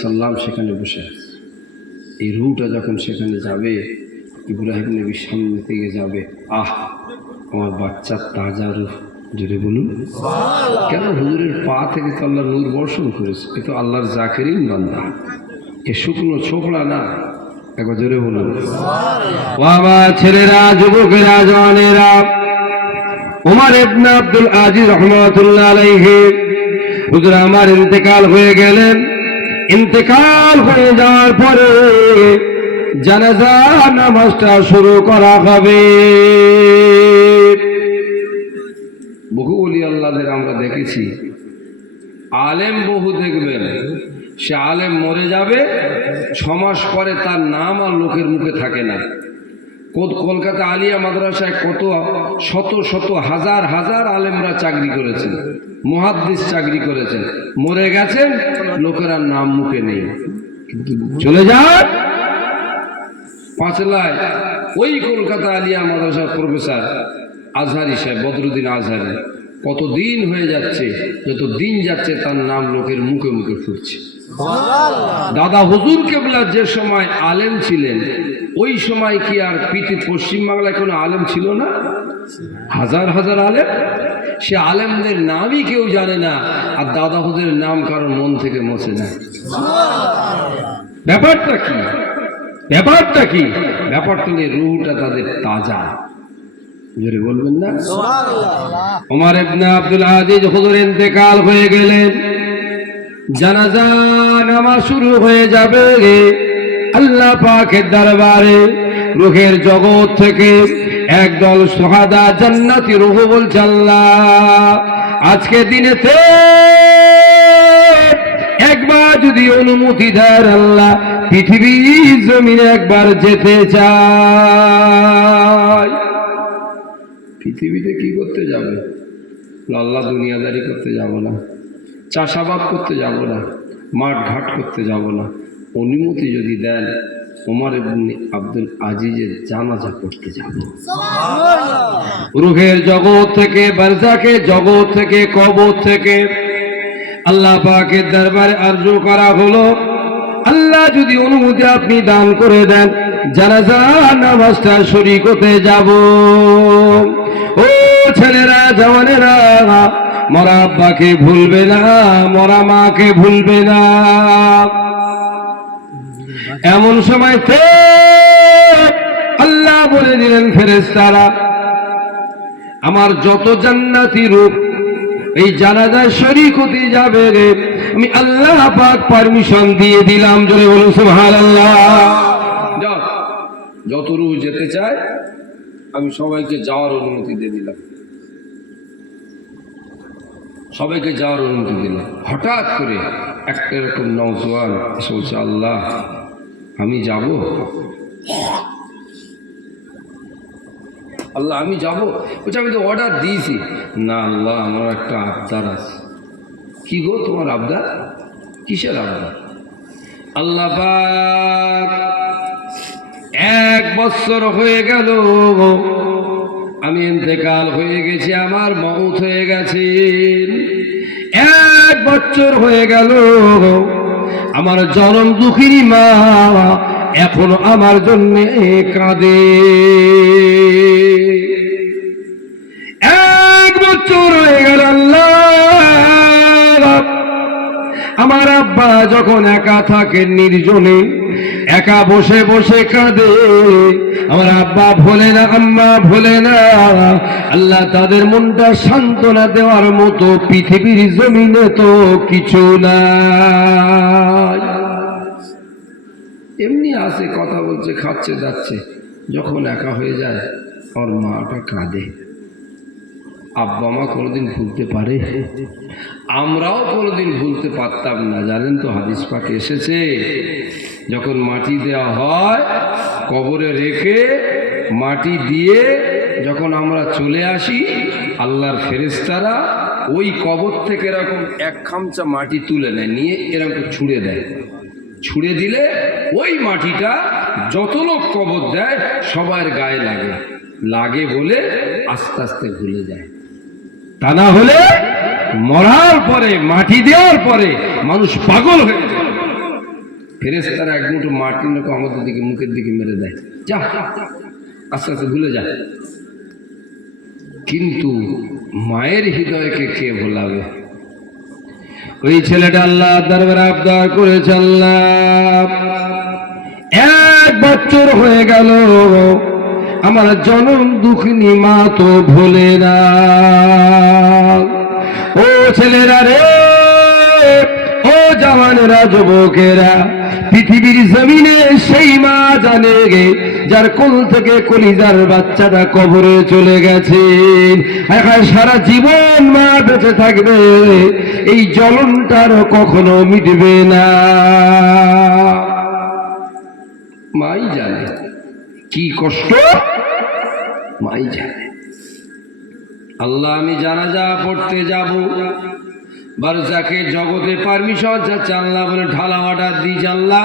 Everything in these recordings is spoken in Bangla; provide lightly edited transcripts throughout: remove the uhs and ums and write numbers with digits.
সাল্লাম সেখানে বসে আছে। এই রুটা যখন সেখানে যাবে, ইব্রাহিম নবীর সামনে থেকে যাবে, আহ আমার বাচ্চার তাজা রূহ, যদি বলুন কেন হুজুরের পা থেকে তো আল্লাহ নূর বর্ষণ করেছে। এ তো আল্লাহর জাকেরিন বান্দা, এ শুকনো ছোকরা না। একবার জোরে বলুন। বাবা, ছেলেরা, যুবকেরা, জওয়ানেরা, ওমর ইবনে আব্দুল আজিজ রহমাতুল্লাহ আলাইহি হুজুর আমার ইন্তেকাল হয়ে গেলেন। ইন্তেকাল হয়ে যাওয়ার পরে জানাজা নামাজটা শুরু করা হবে। বহু ওলি আল্লাহদের আমরা দেখেছি, আলেম বহু দেখবেন, সে আলেম মরে যাবে, 6 মাস পরে তার নাম আর লোকের মুখে থাকে না। কলকাতা আলিয়া মাদ্রাসায় কত শত শত হাজার হাজার আলেমরা চাকরি করেছেন, মুহাদ্দিস চাকরি করেছেন, মরে গেছেন, লোকেরা নাম মুখে নেই। কিন্তু চলে যান পাঁচলায় ওই কলকাতা আলিয়া মাদ্রাসার প্রফেসর আজহারি সাহেব, বদরুদ্দিন আজহারি, কতদিন হয়ে যাচ্ছে, যত দিন যাচ্ছে তার নাম লোকের মুখে মুখে ফুটছে। দাদা হুজুর কেবলা যে সময় আলেম ছিলেন, ওই সময় কি আর পশ্চিমবাংলায় কোনো আলেম ছিল না? হাজার হাজার আলেম। সে আলেমদের নামই কেউ জানে না, আর দাদা হুজুরের নাম কারোর মন থেকে মোছে না। ব্যাপারটা কি? ব্যাপারটা কি? ব্যাপারটা নিয়ে রুহটা তাদের তাজা, জোরে বলবেন না? ওমর ইবনে আব্দুল আজিজ হুজুর ইন্তেকাল হয়ে গেলেন, জানাজা নামাজ শুরু হয়ে যাবে। আল্লাহ পাকের দরবারে রূহের জগৎ থেকে একদল সুহাদা জান্নাতি রূহ বলছে, আল্লাহ আজকে দিনেতে একবার যদি অনুমতি দেন, আল্লাহ পৃথিবীর জমিনে একবার যেতে চাই। পৃথিবীতে কি করতে যাবে? আল্লাহ দুনিয়াদারি করতে যাব না, চাষাবাদ করতে যাব না, মাঠ ঘাট করতে যাব না। অনুমতি যদি দেন, ওমর ইবনে আব্দুল আজিজের জানাজা করতে যাব। রূহের জগৎ থেকে, বারজাখের জগৎ থেকে, কবর থেকে আল্লাহ পাকের দরবারে আরজু করা হলো, আল্লাহ যদি অনুমতি আপনি দান করে দেন, জানাজা নামাজটা শরীক হতে যাব। ও ছেলেরা, জওয়ানেরা, মরা আব্বাকে ভুলবে না, মরা মাকে ভুলবে না। এমন সময় আল্লাহ বলে দিলেন, ফেরেশতারা আমার যত জান্নাতি রূহ এই জানাজায় শরীক হতে যাবে রে, আমি আল্লাহ পাক পারমিশন দিয়ে দিলাম। জোরে বলুন সুবহানাল্লাহ। যাও, যত রূহ যেতে চায় আমি সবাইকে যাওয়ার অনুমতি দিয়ে দিলাম, সবাইকে যাওয়ার অনুমতি দিলাম। হঠাৎ করে একটা এরকম নওজোয়ান এসে বলছে, আল্লাহ আমি যাব, আল্লাহ আমি যাব। বলছে আমি তো অর্ডার দিয়েছি। না আল্লাহ, আমার একটা আবদার আছে। কি গো তোমার আবদার? কিসের আবদার? আল্লাহ পাক 1 বছর হয়ে গেল আমি ইন্তেকাল হয়ে গেছি, আমার মওত হয়ে গেছে। 1 বছর হয়ে গেল আমার জনম দুঃখিনী মা এখনো আমার জন্য কাঁদে। 1 বছর হয়ে গেল আল্লাহ, আমার আব্বা যখন একা থাকে নির্জনে, একা বসে বসে কাঁদে, আমার আব্বা ভোলে না, আম্মা ভোলে না। আল্লাহ তাদের মনটা সান্ত্বনা দেওয়ার মতো পৃথিবীর জমিনে তো কিছু নাই। এমনি আসে, কথা বলছে, খাচ্ছে যাচ্ছে, যখন একা হয়ে যায় আমার মাটা কাঁদে। আব্বা মা কোনোদিন ভুলতে পারে? আমরাও কোনোদিন ভুলতে পারতাম না, জানেন তো। হাদিস পাকে এসেছে, যখন মাটি দেওয়া হয়, কবরে রেখে মাটি দিয়ে যখন আমরা চলে আসি, আল্লাহর ফেরেশতারা ওই কবর থেকে এরকম 1 খামচা মাটি তুলে নেয়, নিয়ে এরকম ছুঁড়ে দেয়। ছুঁড়ে দিলে ওই মাটিটা যত লোক কবর দেয় সবার গায়ে লাগে, লাগে বলে আস্তে আস্তে ভুলে যায়। তা না হলে মরার পরে, মাটি দেওয়ার পরে মানুষ পাগল হয়ে যায়। ফেরেশতারা এক মুঠো মাটি নাকি আমাদের দিকে মুখের দিকে মেরে দেয়, যা আস্তে আস্তে ভুলে যা। কিন্তু মায়ের হৃদয়কে কে ভোলাবে? ওই ছেলেটা আল্লাহ দরবারে আবদার করেছে, আল্লাহ 1 বছর হয়ে গেল, আমার জনম দুঃখিনী মা তো ভোলে না। ও ছেলেরা রে, ও জওয়ানেরা, যুবকেরা, পৃথিবীর জমিনে সেই মা জানে গে যার কোল থেকে কলিজার বাচ্চাটা কবরে চলে গেছে। এখন সারা জীবন মা বেঁচে থাকবে, এই জ্বলনটার কখনো মিটবে না। মাই জানে কি কষ্ট, মাই জানে। আল্লাহ আমি জানাজা পড়তে যাব, বারজাকে জগতে পারমিশন চাচ্ছে, আল্লাহ বলে ঢালা অর্ডার দিয়েছে, আল্লাহ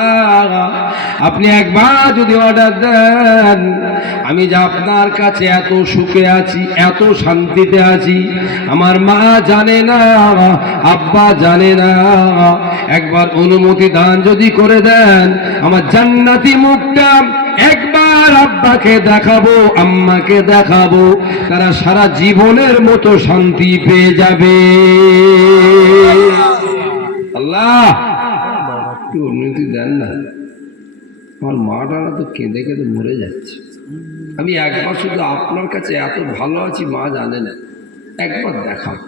আপনি একবার যদি অর্ডার দেন, আমি যে আপনার কাছে এত সুখে আছি, এত শান্তিতে আছি, আমার মা জানে না, আব্বা জানে না, একবার অনুমতি দান যদি করে দেন, আমার জান্নাতি মুখটা একবার আব্বাকে দেখাবো, আম্মাকে দেখাবো, তারা সারা জীবনের মতো শান্তি পেয়ে যাবে। আল্লাহ একটু অনুমতি দেন না, আমার মাটা তো কেঁদে কেঁদে মরে যাচ্ছে, আমি একবার শুধু আপনার কাছে এত ভালো আছি, মা জানে না, একবার দেখাবো।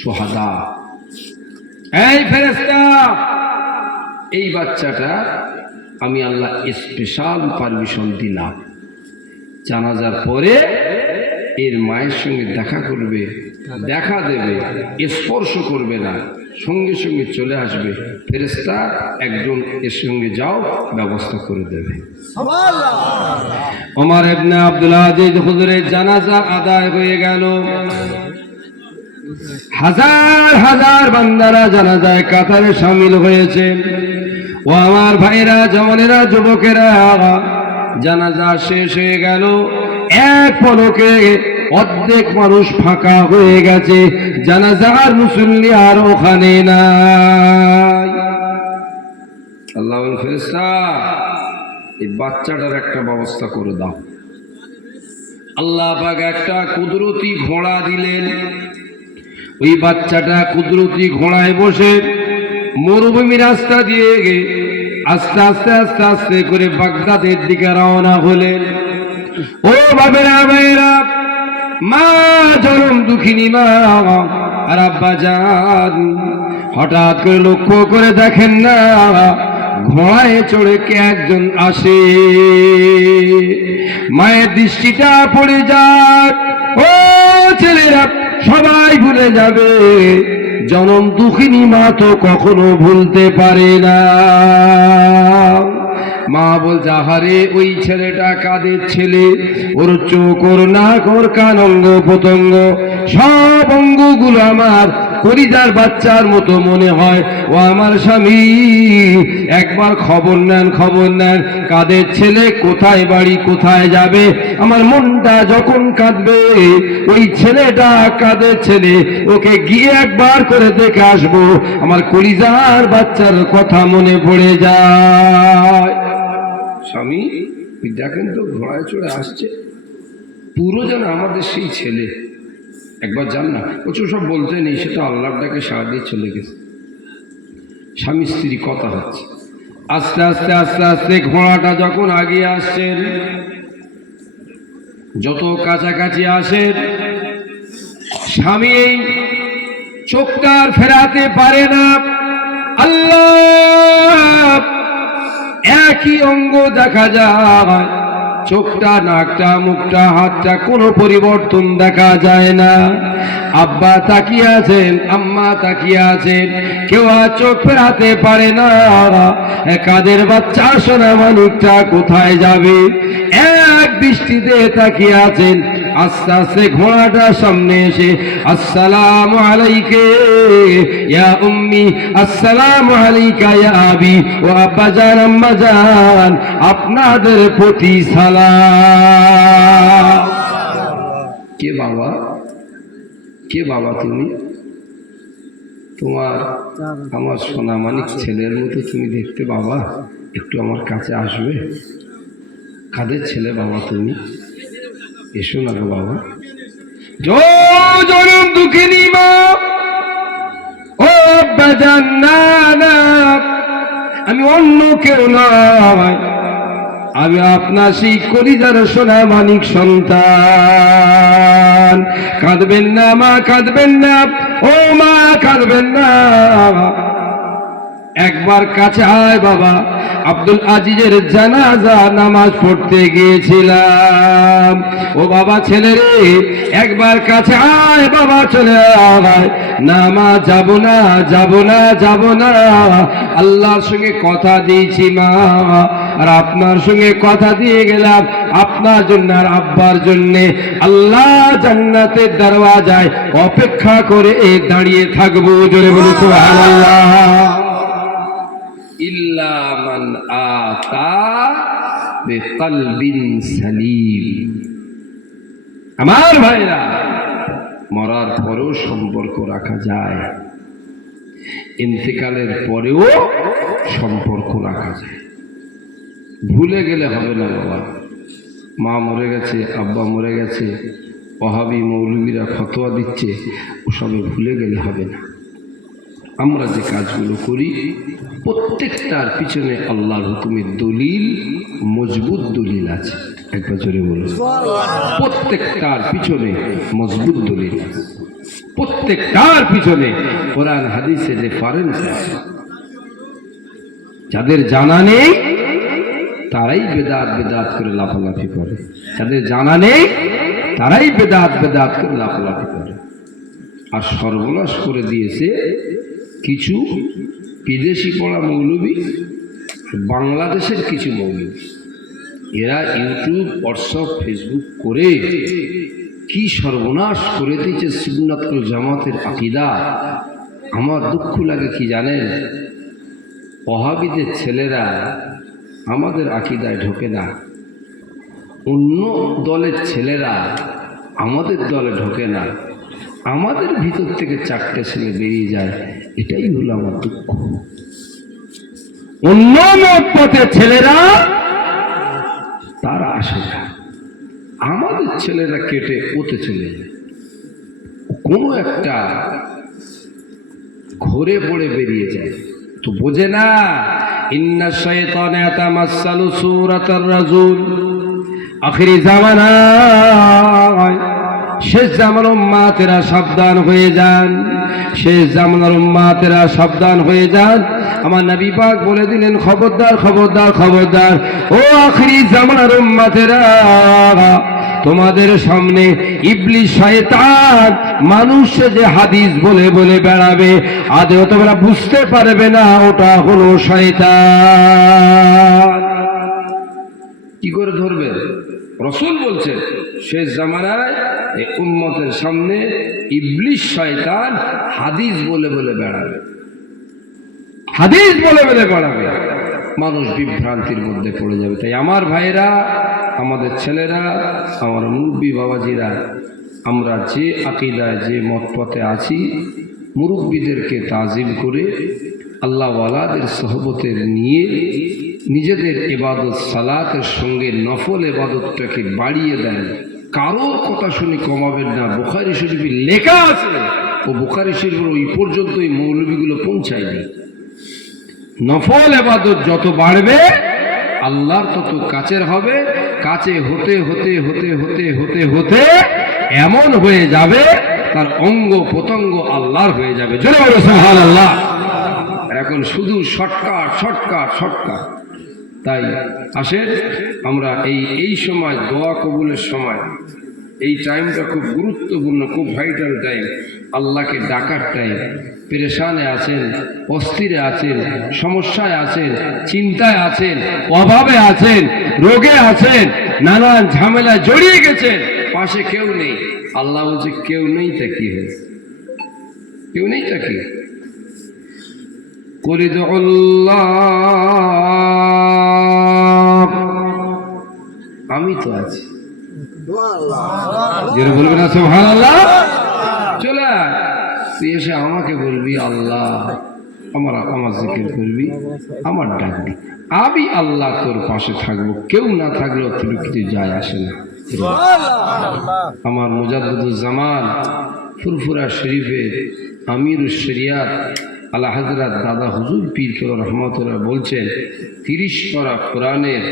সোহাদা, এই ফেরেশতা, এই বাচ্চাটা আমি আল্লাহ স্পেশাল পারমিশন দিলাম, জানাজার পরে এর মায়ের সঙ্গে দেখা করবে, দেখা দেবে, স্পর্শ করবে না, সঙ্গে সঙ্গে চলে আসবে, ফেরেশতা একজন এর সঙ্গে যাও, ব্যবস্থা করে দেবে। ওমর ইবনে আব্দুল আজিজ হুজুরের জানাজা আদায় হয়ে গেল, হাজার হাজার বান্দারা জানাজায় কাতারে শামিল হয়েছে। ও আমার ভাইরা, জওয়ানেরা, যুবকেরা, জানাজা শেষ হয়ে গেল, এক পলকে অর্ধেক মানুষ ফাঁকা হয়ে গেছে, জানাজার মুসল্লি আর ওখানে নাই। আল্লাহ বলেন, ফেরেশতা এই বাচ্চাটার একটা ব্যবস্থা করে দাও। আল্লাহ পাক একটা কুদরতি ঘোড়া দিলেন, ওই বাচ্চাটা কুদরতি ঘোড়ায় বসে মরুভূমি রাস্তা দিয়ে আস্তে আস্তে আস্তে আস্তে করে বাগদাদের দিকে রওনা হলেন। ও বাবেরা, ভাইরা, মা জনম দুঃখিনী মা আর আব্বা যান হঠাৎ করে লক্ষ্য করে দেখেন না, ঘোড়ায় চড়ে কে একজন আসে। মায়ের দৃষ্টিটা পড়ে যায়, ও ছেলেরা সবাই ভুলে যাবে, জনম দুঃখিনী মা তো কখনো ভুলতে পারে না। মা বলছে, আহারে ওই ছেলেটা কাদের ছেলে, ওর চোখ, ওর নাক, ওর কান, অঙ্গ প্রত্যঙ্গ, সব অঙ্গগুলো আমার কলিজার বাচ্চার মতো মনে হয়। ও আমার স্বামী, একবার খবর নেন, খবর নেন, কাদের ছেলে, কোথায় বাড়ি, কোথায় যাবে। আমার মনটা যখন কাঁদবে, ওই ছেলেটা কাদের ছেলে, ওকে গিয়ে একবার করে দেখে আসবো, আমার কলিজার বাচ্চার কথা মনে পড়ে যায়। স্বামী দেখেন তো, ঘোড়ায় চড়ে আসছে, পুরো যেন আমাদের সেই ছেলে, একবার যান না। প্রচুর সব বলতে নেই, সেটা আল্লাহর ডাকে সাড়া দিয়ে চলে গেছে। স্বামী স্ত্রী কথা হচ্ছে, আস্তে আস্তে আস্তে আস্তে ঘোড়াটা যখন আগিয়ে আসছেন, যত কাছাকাছি আসেন, স্বামী এই চোখটা আর ফেরাতে পারে না। আল্লাহ, একই অঙ্গ দেখা যায়, চোখটা, নাকটা, মুখটা, হাতটা, কোনো পরিবর্তন দেখা যায় না। আব্বা তাকিয়ে আছেন, আম্মা তাকিয়ে আছেন, কেউ আর চোখ ফেরাতে পারে না। কাদের বাচ্চা সোনা মানিকটা কোথায় যাবে, এক দৃষ্টিতে তাকিয়ে আছেন। আস্তে আস্তে ঘোড়াটা সামনে এসে, আসসালামু আলাইকা ইয়া উম্মি, আসসালামু আলাইকা ইয়া আবি, ও আব্বা জান, আম্মা জান, আপনাদের প্রতি সালাম। কে বাবা, কে বাবা তুমি? তোমার আমার সোনামানিক ছেলের মতো তুমি দেখতে বাবা, একটু আমার কাছে আসবে? কাদের ছেলে বাবা তুমি? এসো না গো বাবা। জনম দুঃখিনী মা, ও আব্বাজান, না না, আমি অন্য কেউ নয়, আমি আপনার সেই কলিজার সোনা মানিক সন্তান। কাঁদবেন না মা, কাঁদবেন না, ও মা কাঁদবেন না, একবার কাছে আয় বাবা। আব্দুল আজিজের জানাজা নামাজ পড়তে গিয়েছিলাম। ও বাবা ছেলে রে, একবার কাছে আয় বাবা, চলে আয়। না মা, যাব না, যাব না, যাব না, আল্লাহর সঙ্গে কথা দিয়েছি মা, আর আপনার সঙ্গে কথা দিয়ে গেলাম, আপনার জন্য আর আব্বার জন্য আল্লাহ জান্নাতের দরওয়াজায় অপেক্ষা করে দাঁড়িয়ে থাকবো। জোরে বলুন সুবহানাল্লাহ। ইল্লা মান আতা বিকলবিন সালিম। আমার ভাইরা, মরার পরেও সম্পর্ক রাখা যায়, ইন্তেকালের পরেও সম্পর্ক রাখা যায়। ভুলে গেলে হবে না বাবা। মা মরে গেছে, আব্বা মরে গেছে, ওয়াহাবি মৌলবীরা ফতোয়া দিচ্ছে, ওসবে ভুলে গেলে হবে না। আমরা যে কাজগুলো করি প্রত্যেকটার পিছনে আল্লাহর হুকুমের দলিল, মজবুত দলিল আছে। একবার জোরে বলুন, প্রত্যেকটার পিছনে মজবুত দলিল আছে, প্রত্যেকটার পিছনে কোরআন হাদিসের রেফারেন্স আছে। যাদের জানা নেই তারাই বেদাত বেদাত করে লাফালাফি করে, যাদের জানা নেই তারাই বেদাত বেদাত করে লাফালাফি করে। আর সর্বনাশ করে দিয়েছে কিছু বিদেশি পড়া মৌলবী, বাংলাদেশের কিছু মৌলবী। এরা ইউটিউব, হোয়াটসঅ্যাপ, ফেসবুক করে কি সর্বনাশ করে দিয়েছে সুন্নাতুল জামাতের আকীদা। আমার দুঃখ লাগে কি জানেন, ওয়াহাবিদের ছেলেরা আমাদের আকীদায় ঢোকে না, অন্য দলের ছেলেরা আমাদের দলে ঢোকে না, আমাদের ভিতর থেকে চারটে ছেলে বেরিয়ে যায়। এটাই হলো আমার দুঃখ। অন্য মত পথের ছেলেরা তারা আসে না, আমাদের ছেলেরা কেটে ওতে চলে যায়। কোনো একটা ঘরে পড়ে বেরিয়ে যায়, তো বোঝে না ইন্না শাইতানা ইয়াতামাসসালু সূরাতার রাজুল। আখিরি জামানায় শেষ জামানার উম্মাতেরা সাবধান হয়ে যান, শেষ জামানার উম্মাতেরা সাবধান হয়ে যান। আমার নবী পাক বলে দিলেন, খবরদার খবরদার খবরদার, ও আখিরি জামানার উম্মাতেরা, তোমাদের সামনে ইবলিস শয়তান মানুষ যে হাদিস বলে বলে বেড়াবে, আদেও তোমরা বুঝতে পারবে না ওটা হলো শয়তান। কি করে ধরবে? রাসূল বলছেন শেষ জামানায় এই উম্মতের সামনে ইবলিস শয়তান হাদিস বলে বলে বেড়াবে, হাদিস বলে বলে বেড়াবে, মানুষ বিভ্রান্তির মধ্যে পড়ে যাবে। তাই আমার ভাইরা, আমাদের ছেলেরা, আমার মুরব্বী বাবাজিরা, আমরা যে আকীদায় যে মত পথে আছি, মুরব্বীদেরকে তাজিম করে আল্লাহওয়ালাদের সোহবতের নিয়ে নিজেদের ইবাদত সালাতের সঙ্গে নফল ইবাদতটাকে বাড়িয়ে দেন। কারোর কথা শুনে কমাবেন না। বুখারী শরীফে লেখা আছে, ও বুখারী শরীফের ওই পর্যন্ত এই মৌলবীগুলো পৌঁছায়নি। নফল ইবাদত যত বাড়বে আল্লাহর তত কাছের হবে, কাছে হতে হতে হতে হতে হতে হতে এমন হয়ে যাবে তার অঙ্গ প্রত্যঙ্গ আল্লাহর হয়ে যাবে। জোরে বলো সুবহানাল্লাহ। এখন শুধু শর্টকাট শর্টকাট শর্টকাট। তাই আসেন আমরা এই সময় দোয়া কবুলের সময়, এই টাইমটা খুব গুরুত্বপূর্ণ, খুব ভাইটাল টাইম, আল্লাহকে ডাকার টাইম। পেরেশানে আছেন, অস্থিরে আছেন, সমস্যায় আছেন, চিন্তায় আছেন, অভাবে আছেন, রোগে আছেন, নানান ঝামেলায় জড়িয়ে গেছেন, পাশে কেউ নেই। আল্লাহ বলছে কেউ নেই তা কি হয়েছে? কেউ নেই তা কি? আমি তো আছি। যেটা বলবে না সুবহানাল্লাহ। চলে তুই এসে আমাকে বলবি আল্লাহ, আমার জিকির করবি, আমার ডাকবি, আমি আল্লাহ তোর পাশে থাকবো, কেউ না থাকলেও তোর কিছু যায় আসে না। আমার মুজাদ্দিদুজ্জামান ফুরফুরা শরীফে আমিরুশ শরিয়াত আলা হযরত দাদা হুজুর পীর কেবল রহমতুল্লাহ বলছেন, 30 পারা কোরআনের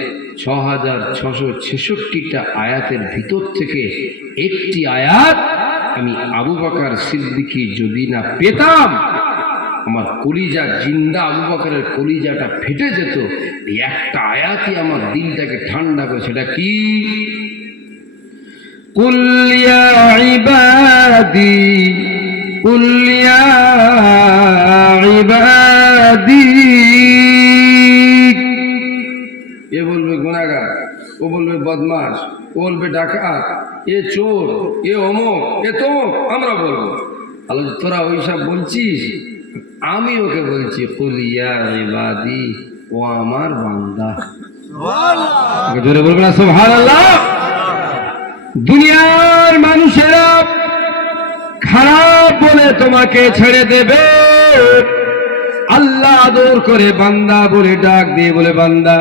6666টা আয়াতের ভিতর থেকে একটি আয়াত আমি আবু বকর সিদ্দিকী যদি না পেতাম, আমার কলিজা, জিন্দা আবু বকরের কলিজাটা ফেটে যেত। এই একটা আয়াতই আমার দিলটাকে ঠান্ডা করে। সেটা কি? কুল ইয়া ইবাদি, কুল ইয়া ইবাদি। এ বলবে গুনাহগার, ও বলবে বদমাশ, ও বলবে ডাকাত, এ চোর, এ অমুক, এ তমুক, আমরা বলবো। আল্লাহ তোরা ওইসব বলছিস, আমি ওকে বলছি কুল ইয়া ইবাদি, ও আমার বান্দা। জোরে বলবেন না সুবহানাল্লাহ। দুনিয়ার মানুষেরা খারাপ বলে তোমাকে ছেড়ে দেবে, আল্লাহ আদর করে বান্দা বলে ডাক দিয়ে বলে বান্দা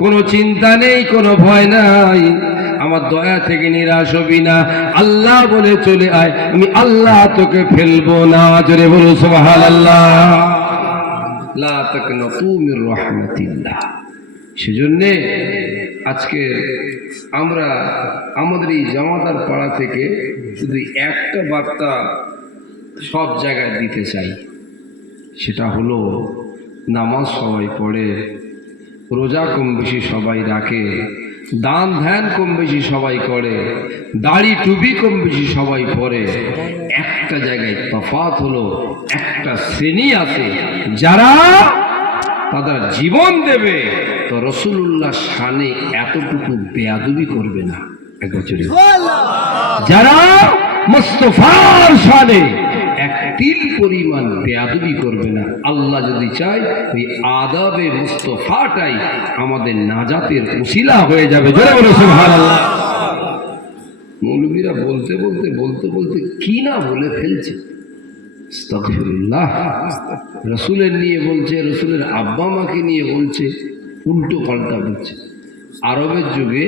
কোনো চিন্তা নেই, কোনো ভয় নাই, আমার দয়া থেকে নিরাশ হবি না, আল্লাহ বলে চলে আয়, আমি আল্লাহ তোকে ফেলবো না। জোরে বলো সুবহানাল্লাহ। লা তাকনাতু মির রাহমাতিল্লাহ। সেজন্যে আজকে আমরা আমাদের এই জামাতার পাড়া থেকে শুধু একটা বার্তা সব জায়গায় দিতে চাই, সেটা হলো নামাজ সবাই পড়ে, রোজা কম বেশি সবাই রাখে, দান ধ্যান কম বেশি সবাই করে, দাড়ি টুপি কম বেশি সবাই পরে। একটা জায়গায় তফাৎ হলো, একটা শ্রেণী আছে যারা তাদের জীবন দেবে তো রাসূলুল্লাহ শানে এতটুকু বেয়াদবি করবে না। এক বছরে যারা মুস্তাফার শানে এক তিল পরিমাণ বেয়াদবি করবে না। আল্লাহ যদি চায় ওই আদাবে মুস্তাফাটাই আমাদের নাজাতের ওসিলা হয়ে যাবে। জোরে বলো সুবহানাল্লাহ। মৌলবীরা বলতে বলতে বলতে বলতে কি না বলে ফেলছে। আস্তাগফিরুল্লাহ। রাসূলের নিয়ে বলছে, রাসূলের আব্বা মাকে নিয়ে বলছে, উল্টো পাল্টা বলছে। আরবের যুগে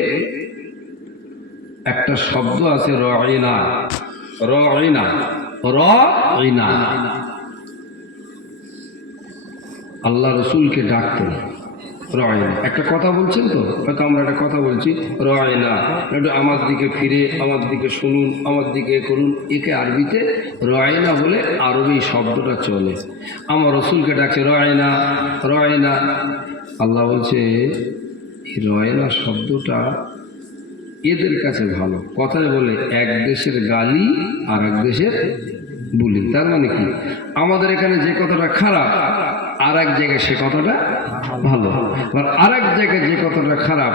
একটা শব্দ আছে রাইনা, রাইনা, রাইনা। আল্লাহ রসুলকে ডাকতেন রাইনা। একটা কথা বলছেন তো, হয়তো আমরা একটা কথা বলছি রাইনা, একটু আমার দিকে ফিরে, আমার দিকে শুনুন, আমার দিকে করুন, একে আরবিতে রাইনা বলে আরবি শব্দটা চলে। আমার রসুলকে ডাকছে রাইনা, রাইনা। আল্লাহ বলছে এই রাইনা শব্দটা এদের কাছে ভালো। কথায় বলে এক দেশের গালি আর এক দেশের বুলি। তার মানে কি, আমাদের এখানে যে কথাটা খারাপ আর এক জায়গায় সে কথাটা ভালো, আর এক জায়গায় যে কথাটা খারাপ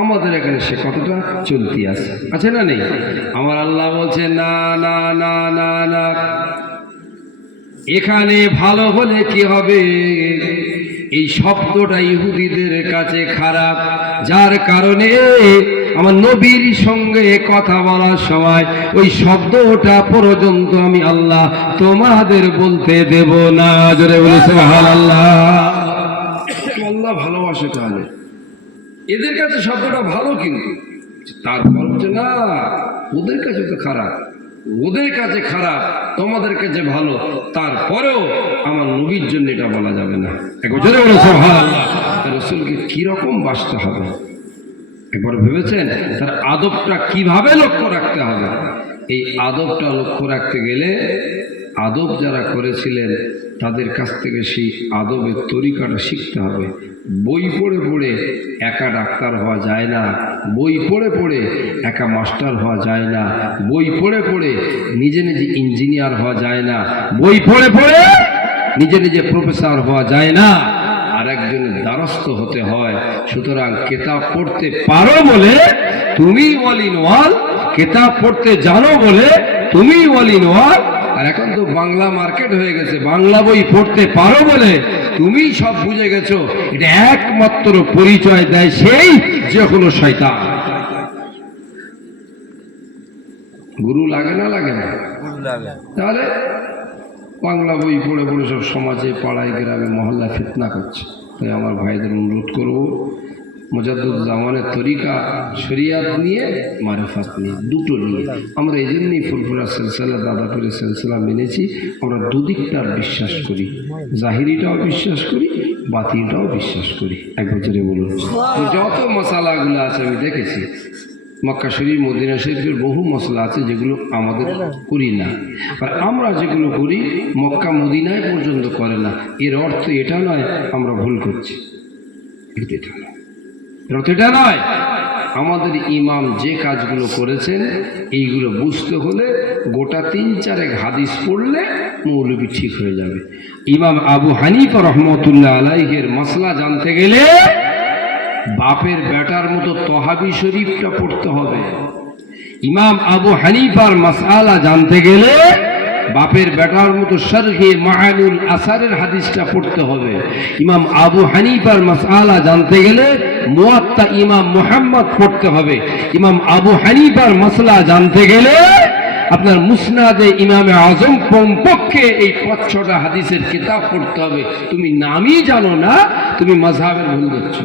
আমাদের এখানে সে কথাটা চলতি আছে, আছে না নেই? আমার আল্লাহ বলছে না না না না না, এখানে ভালো হলে কি হবে? এই শব্দটা ইহুদিদের কাছে খারাপ, যার কারণে আমার নবীর সঙ্গে কথা বলার সময় ওই শব্দটা পর্যন্ত আমি আল্লাহ তোমাদের বলতে দেব না। জোরে বলে সুবহানাল্লাহ। আল্লাহ ভালোবাসে, তাহলে এদের কাছে শব্দটা ভালো, কিন্তু তারপর হচ্ছে না ওদের কাছে তো খারাপ, ওদের কাছে খারাপ, তোমাদের কাছে ভালো, তারপরেও আমার নবীর জন্য এটা বলা যাবে না। একবার জোরে বলে সুবহানাল্লাহ। রাসূলকে কিরকম বাসতে হবে একবার ভেবেছেন? তার আদবটা কিভাবে লক্ষ্য রাখতে হবে? এই আদবটা লক্ষ্য রাখতে গেলে আদব যারা করেছিলেন তাদের কাছ থেকে সেই আদবের তরিকাটা শিখতে হবে। বই পড়ে পড়ে একা ডাক্তার হওয়া যায় না, বই পড়ে পড়ে একা মাস্টার হওয়া যায় না, বই পড়ে পড়ে নিজে নিজে ইঞ্জিনিয়ার হওয়া যায় না, বই পড়ে পড়ে নিজে নিজে প্রফেসর হওয়া যায় না, আর একজনের দ্বারস্থ হতে হয়। সুতরাং কিতাব পড়তে পারো বলে তুমি অল ইন অল, কিতাব পড়তে জানো বলে তুমি অল ইন অল। আর এখন তো বাংলা মার্কেট হয়ে গেছে, বাংলা বই পড়তে পারো বলে তুমি সব বুঝে গেছো। এটা একমাত্র পরিচয় দেয় সেই যে কোনো শয়তান। গুরু লাগে না লাগে না? তাহলে বাংলা বই পড়ে পড়ে সব সমাজে পাড়ায় গ্রামে মহল্লা ফিতনা করছে। তাই আমার ভাইদের অনুরোধ করব, মুজাদ্দিদ জামানের তরিকা শরিয়াত নিয়ে মারিফাত নিয়ে দুটো নিয়ে আমরা এই জন্যই ফুরফুরা সিলসিলা দাদাপুরের সিলসিলা মেনেছি। আমরা দুদিকটার বিশ্বাস করি, জাহিরিটাও বিশ্বাস করি, বাতিলটাও বিশ্বাস করি। এক বছরে বলুন। যত মশালাগুলো আছে আমি দেখেছি, মক্কা শরীফ মদিনা শরীফের বহু মশলা আছে যেগুলো আমাদের করি না, আর আমরা যেগুলো করি মক্কা মদিনায় পর্যন্ত করে না। এর অর্থ এটা নয় আমরা ভুল করছি, এটা নয়। আমাদের ইমাম যে কাজগুলো করেছেন এইগুলো বুঝতে হলে গোটা 3-4 হাদিস পড়লে মৌলবি ঠিক হয়ে যাবে। ইমাম আবু হানিফা রহমতুল্লাহ আলাইহির মাসলা জানতে গেলে বাপের বেটার মতো তহাবি শরীফটা পড়তে হবে। ইমাম আবু হানিফার মাসআলা জানতে গেলে বাপের বেটার মতো শরহে মাআনুল আসারের হাদিসটা পড়তে হবে। ইমাম আবু হানিফার মাসআলা জানতে গেলে মুয়াত্তা ইমাম মুহাম্মদ পড়তে হবে। ইমাম আবু হানিফার মাসলা জানতে গেলে আপনার মুসনাদে ইমামে আজম কমপক্ষে এই 5-6টা হাদিসের কিতাব পড়তে হবে। তুমি নামই জানো না, তুমি মাযহাবের ভুল করছো।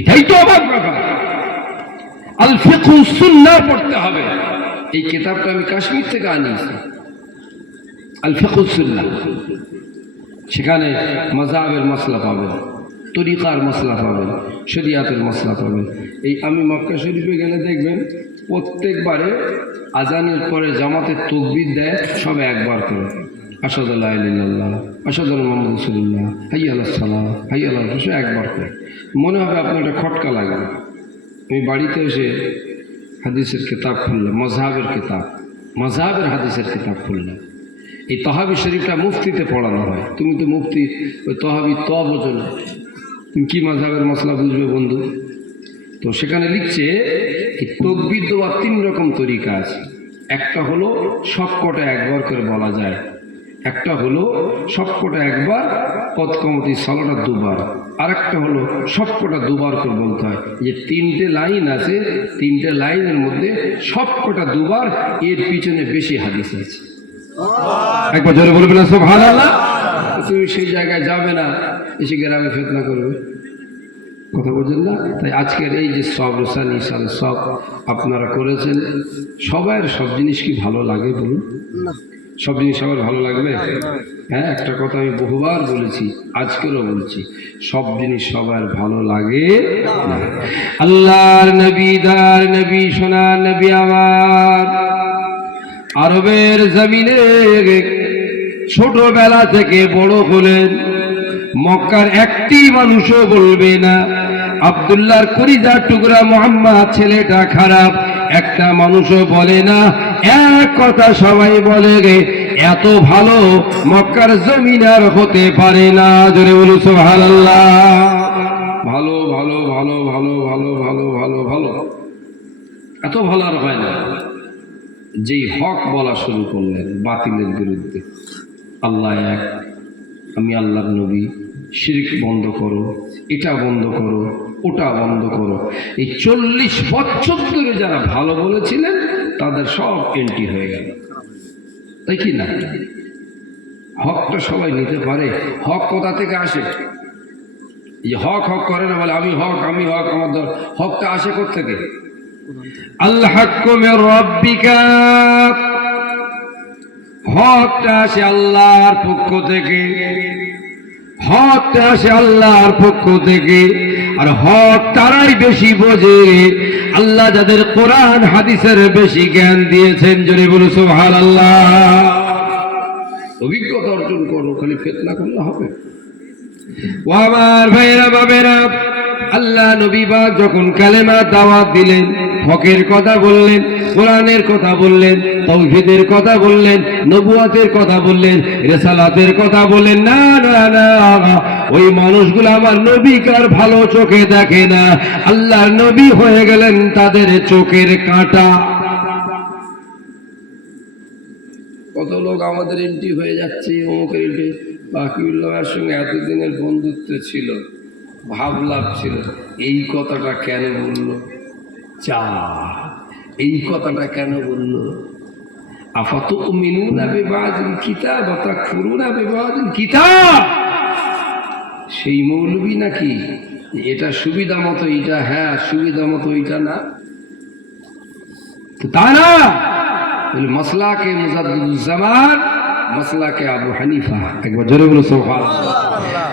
এটাই তো অবাক ব্যাপার। আল ফিকহু সুন্নাহ পড়তে হবে। এই কিতাবটা আমি কাশ্মীর থেকে আনিয়েছি, আল ফিকহু সুন্নাহ। সেখানে মাযহাবের মাসলা পাবেন, তরিকার মাসলা পাবেন, শরিয়াতের মাসলা পাবেন। এই আমি মক্কা শরীফে গেলে দেখবেন প্রত্যেকবারে আজানের পরে জামাতের তাকবীর দেয় সব একবার করে, আশহাদু আল্লা ইলাহা ইল্লাল্লাহ, আশহাদু আন্না মুহাম্মাদুর রাসূলুল্লাহ, হাইয়া আলাস সালাহ, হাইয়া আলাল ফালাহ, একবার করে। মনে হবে আপনার একটা খটকা লাগবে। আমি বাড়িতে এসে হাদিসের কিতাব খুললাম, মযহাবের কিতাব, মযহাবের হাদিসের কিতাব খুললাম। এই তহাবি শরীফটা মুফতিতে পড়ানো হয়। তুমি তো মুফতি, ওই তহাবি বোঝো না, তুমি কি মযহাবের মশলা বুঝবে বন্ধু? তো সেখানে লিখছে এই তাকবীর দেওয়ার 3 রকম তরিকা আছে। একটা হলো সবকটা একবার করে বলা যায়, একটা হলো সবকটা একবার, কতকমতি সালাটা 2বার, আর একটা হলো সবকটা 2বার করে বলতে হয়। যে 3টে লাইন আছে, 3টে লাইনের মধ্যে সবকটা 2বার, এর পিছনে বেশি হাদিস আছে। একবার জোরে বলবেন না সুবহানাল্লাহ? তুমি সেই জায়গায় যাবে না, এসে গ্রামে ফিতনা করবে, কথা বলছেন না? তাই আজকের এই যে সব রোসানি সাল সব আপনারা করেছেন, সবার সব জিনিস কি ভালো লাগে বলুন? সব জিনিস সবার ভালো লাগবে? হ্যাঁ, একটা কথা আমি বহুবার বলেছি, আজকেরও বলছি, সব জিনিস সবার ভালো লাগে না। আল্লাহর নবী, দার নবী, সোনার নবী আমার আরবের জমিনে ছোটবেলা থেকে বড় হলেন। মক্কার একটি মানুষও বলবে না আব্দুল্লাহর কলিজার টুকরা মুহাম্মদ ছেলেটা খারাপ, একটা মানুষও বলে না। এক কথা সবাই বলে রে, এত ভালো মক্কার জমিন আর হতে পারে না। জোরে বলুন সুবহানাল্লাহ। ভালো ভালো ভালো ভালো ভালো ভালো ভালো ভালো, এত ভালো আর হয় না। যেই হক বলা শুরু করলেন বাতিলের বিরুদ্ধে, আল্লাহ এক, আমি আল্লাহর নবী, শিরক বন্ধ করো, এটা বন্ধ করো, ওটা বন্ধ করো, এই 40 বছর ধরে যারা ভালো বলেছিলেন তাদের সব এন্ট্রি হয়ে গেল, তাই কি না? হকটা সবাই নিতে পারে। হক কোথা থেকে আসে? এই হক হক করে না, বলে আমি হক, আমি হক, আমার হকটা আসে কোত্থেকে? আল হাক্কু মির রাব্বিকা, হকটা আসে আল্লাহর পক্ষ থেকে, হকটা আসে আল্লাহর পক্ষ থেকে। আর হক তারাই বেশি বোঝে আল্লাহ যাদের কোরআন হাদিসের বেশি জ্ঞান দিয়েছেন। জোরে বলো সুবহানাল্লাহ। অভিজ্ঞতা অর্জন করো, খালি ফিতনা করলে হবে? ও আমার ভাইরা বাবেরা, আল্লাহ নবী পাক যখন কালেমা দাওয়াত দিলেন, হকের কথা বললেন, কোরআনের কথা বললেন, তাওহীদের কথা বললেন, নবুয়তের কথা বললেন, রিসালাতের কথা বললেন, না না না, ওই মানুষগুলো আমার নবীকার ভালো চোখে দেখে না। আল্লাহর নবী হয়ে গেলেন তাদের চোখের কাঁটা। কত লোক আমাদের এন্ট্রি হয়ে যাচ্ছে, অমুকের এন্ট্রি, বাকিউল্লাহর সঙ্গে এতদিনের বন্ধুত্ব ছিল, ভাব লাভ ছিল, এই কথাটা কেন বললো? চা, এই কথাটা কেন বললো? আফাতুমিনুনা বিবাযিল কিতাব ওয়া তাকফুরুনা বিবাযিল কিতাব। সেই মৌলবী নাকি এটা সুবিধা মতো এটা হ্যাঁ, সুবিধা মতো এটা না, তো তারা মাসলাকে মুজাদ্দিদুজ্জামান, মাসলাকে আবু হানিফা। একবার জোরে বলো সুবহানাল্লাহ।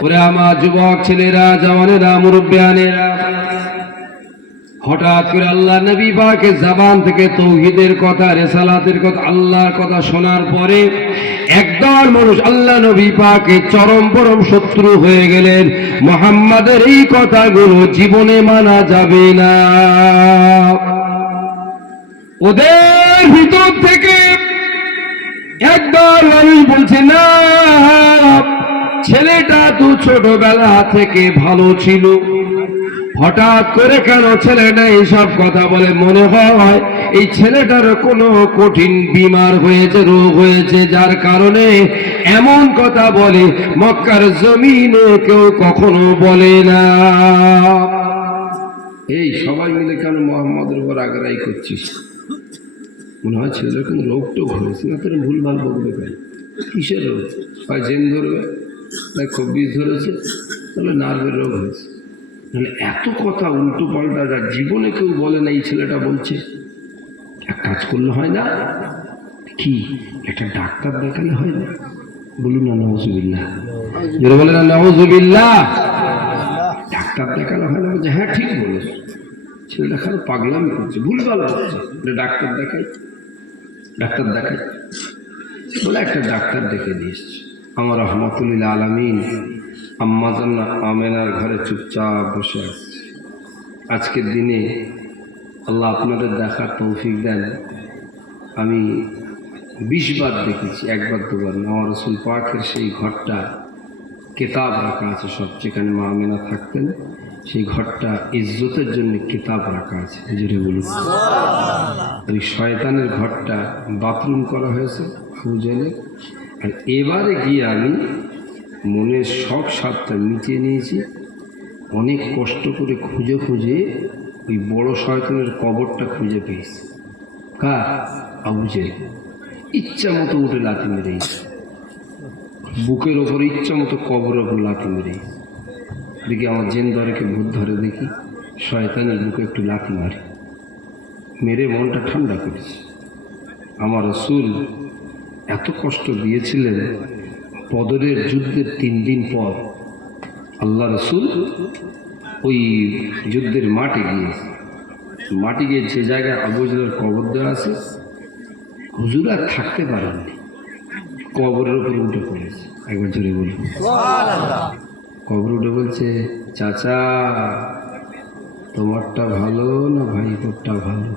ওরে আমার যুবক ছেলেরা, জওয়ানেরা, মুরব্বিয়ানেরা, হঠাৎ করে আল্লাহ নবী পাকের জবান থেকে তৌহিদের কথা, রিসালাতের কথা, আল্লাহর কথা শোনার পরে একদল মানুষ আল্লাহ নবী পাকের চরম পরম শত্রু হয়ে গেলেন। মুহাম্মাদের এই কথাগুলো জীবনে মানা যাবে না। ওদের ভিতর থেকে একদল মানুষ বলছে না, ছেলেটা তো ছোটবেলা থেকে ভালো ছিল, হঠাৎ করে কেন ছেলেটা এইসব কথা বলে? মনে হয় এই ছেলেটার কোনো কঠিন বিমার হয়েছে, রোগ হয়েছে, যার কারণে এমন কথা বলে। মক্কার জমিনে কেউ কখনো বলে না। এই সবাই মিলে কেন মোহাম্মদের উপর আগ্রাহী করছিস? মনে হয় ছেলের কোনো রোগ টোগ হয়েছে না, তোর ভুলভাল বলবে কেন? কিসের রোগ? হয় জেন ধরবে, তাই খুব বিষ ধরেছে, তাহলে নার্ভের রোগ হয়েছে। তাহলে এত কথা উল্টো পাল্টা যা জীবনে কেউ বলে না, এই ছেলেটা বলছে। এক কাজ করলে হয় না কি, একটা ডাক্তার দেখালে হয় না? বলুন না নাউজুবিল্লাহ, যারা বলে না নাউজুবিল্লাহ, ডাক্তার দেখালে হয় না? বলছে হ্যাঁ ঠিক বলেছ, ছেলেটা খালি পাগলামি করছে, ভুলভাল করছে, ডাক্তার দেখাই, ডাক্তার দেখাই বলে একটা ডাক্তার ডেকে দিয়েছে। আমার রহমতুল্লাহ আলামিন আম্মা জান্না আমেনার ঘরে চুপচাপ বসে আছে। আজকের দিনে আল্লাহ আপনাদের দেখার তৌফিক দেন। আমি 20 বার দেখেছি, একবার দুবার না। আমার রাসূল পাকের সেই ঘরটা কিতাব রাখা আছে সব, যেখানে মা আমেনা থাকতেন সেই ঘরটা ইজ্জতের জন্য কিতাব রাখা আছে। জুড়ে বলুন। ওই শয়তানের ঘরটা বাথরুম করা হয়েছে আবু জেলে। আর এবারে গিয়ে আমি মনের শখ সাতটা মিটিয়ে নিয়েছি। অনেক কষ্ট করে খুঁজে খুঁজে ওই বড় শয়তানের কবরটা খুঁজে পেয়েছি। কার? আবু জেহেল। ইচ্ছা মতো উঠে লাথি মেরেছে, বুকের ওপরে ইচ্ছা মতো কবরের ওপর লাথি মেরেছে। দেখি আমার জেন ধরেকে ভূত ধরে, দেখি শয়তানের বুকে একটু লাথি মারি, মেরে মনটা ঠান্ডা করেছি। আমার রাসূল এত কষ্ট দিয়েছিলেন। বদরের যুদ্ধের 3 দিন পর আল্লাহ রাসূল ওই যুদ্ধের মাঠে গিয়ে যে জায়গায় আবু জেহেলের কবর দেওয়া আছে, হুজুর আর থাকতে পারেননি, কবরের উপর উঠে পড়েছে। একবার জোরে বলি সুবহানাল্লাহ। কবর উঠে বলছে, চাচা তোমারটা ভালো না ভাই তোরটা ভালো?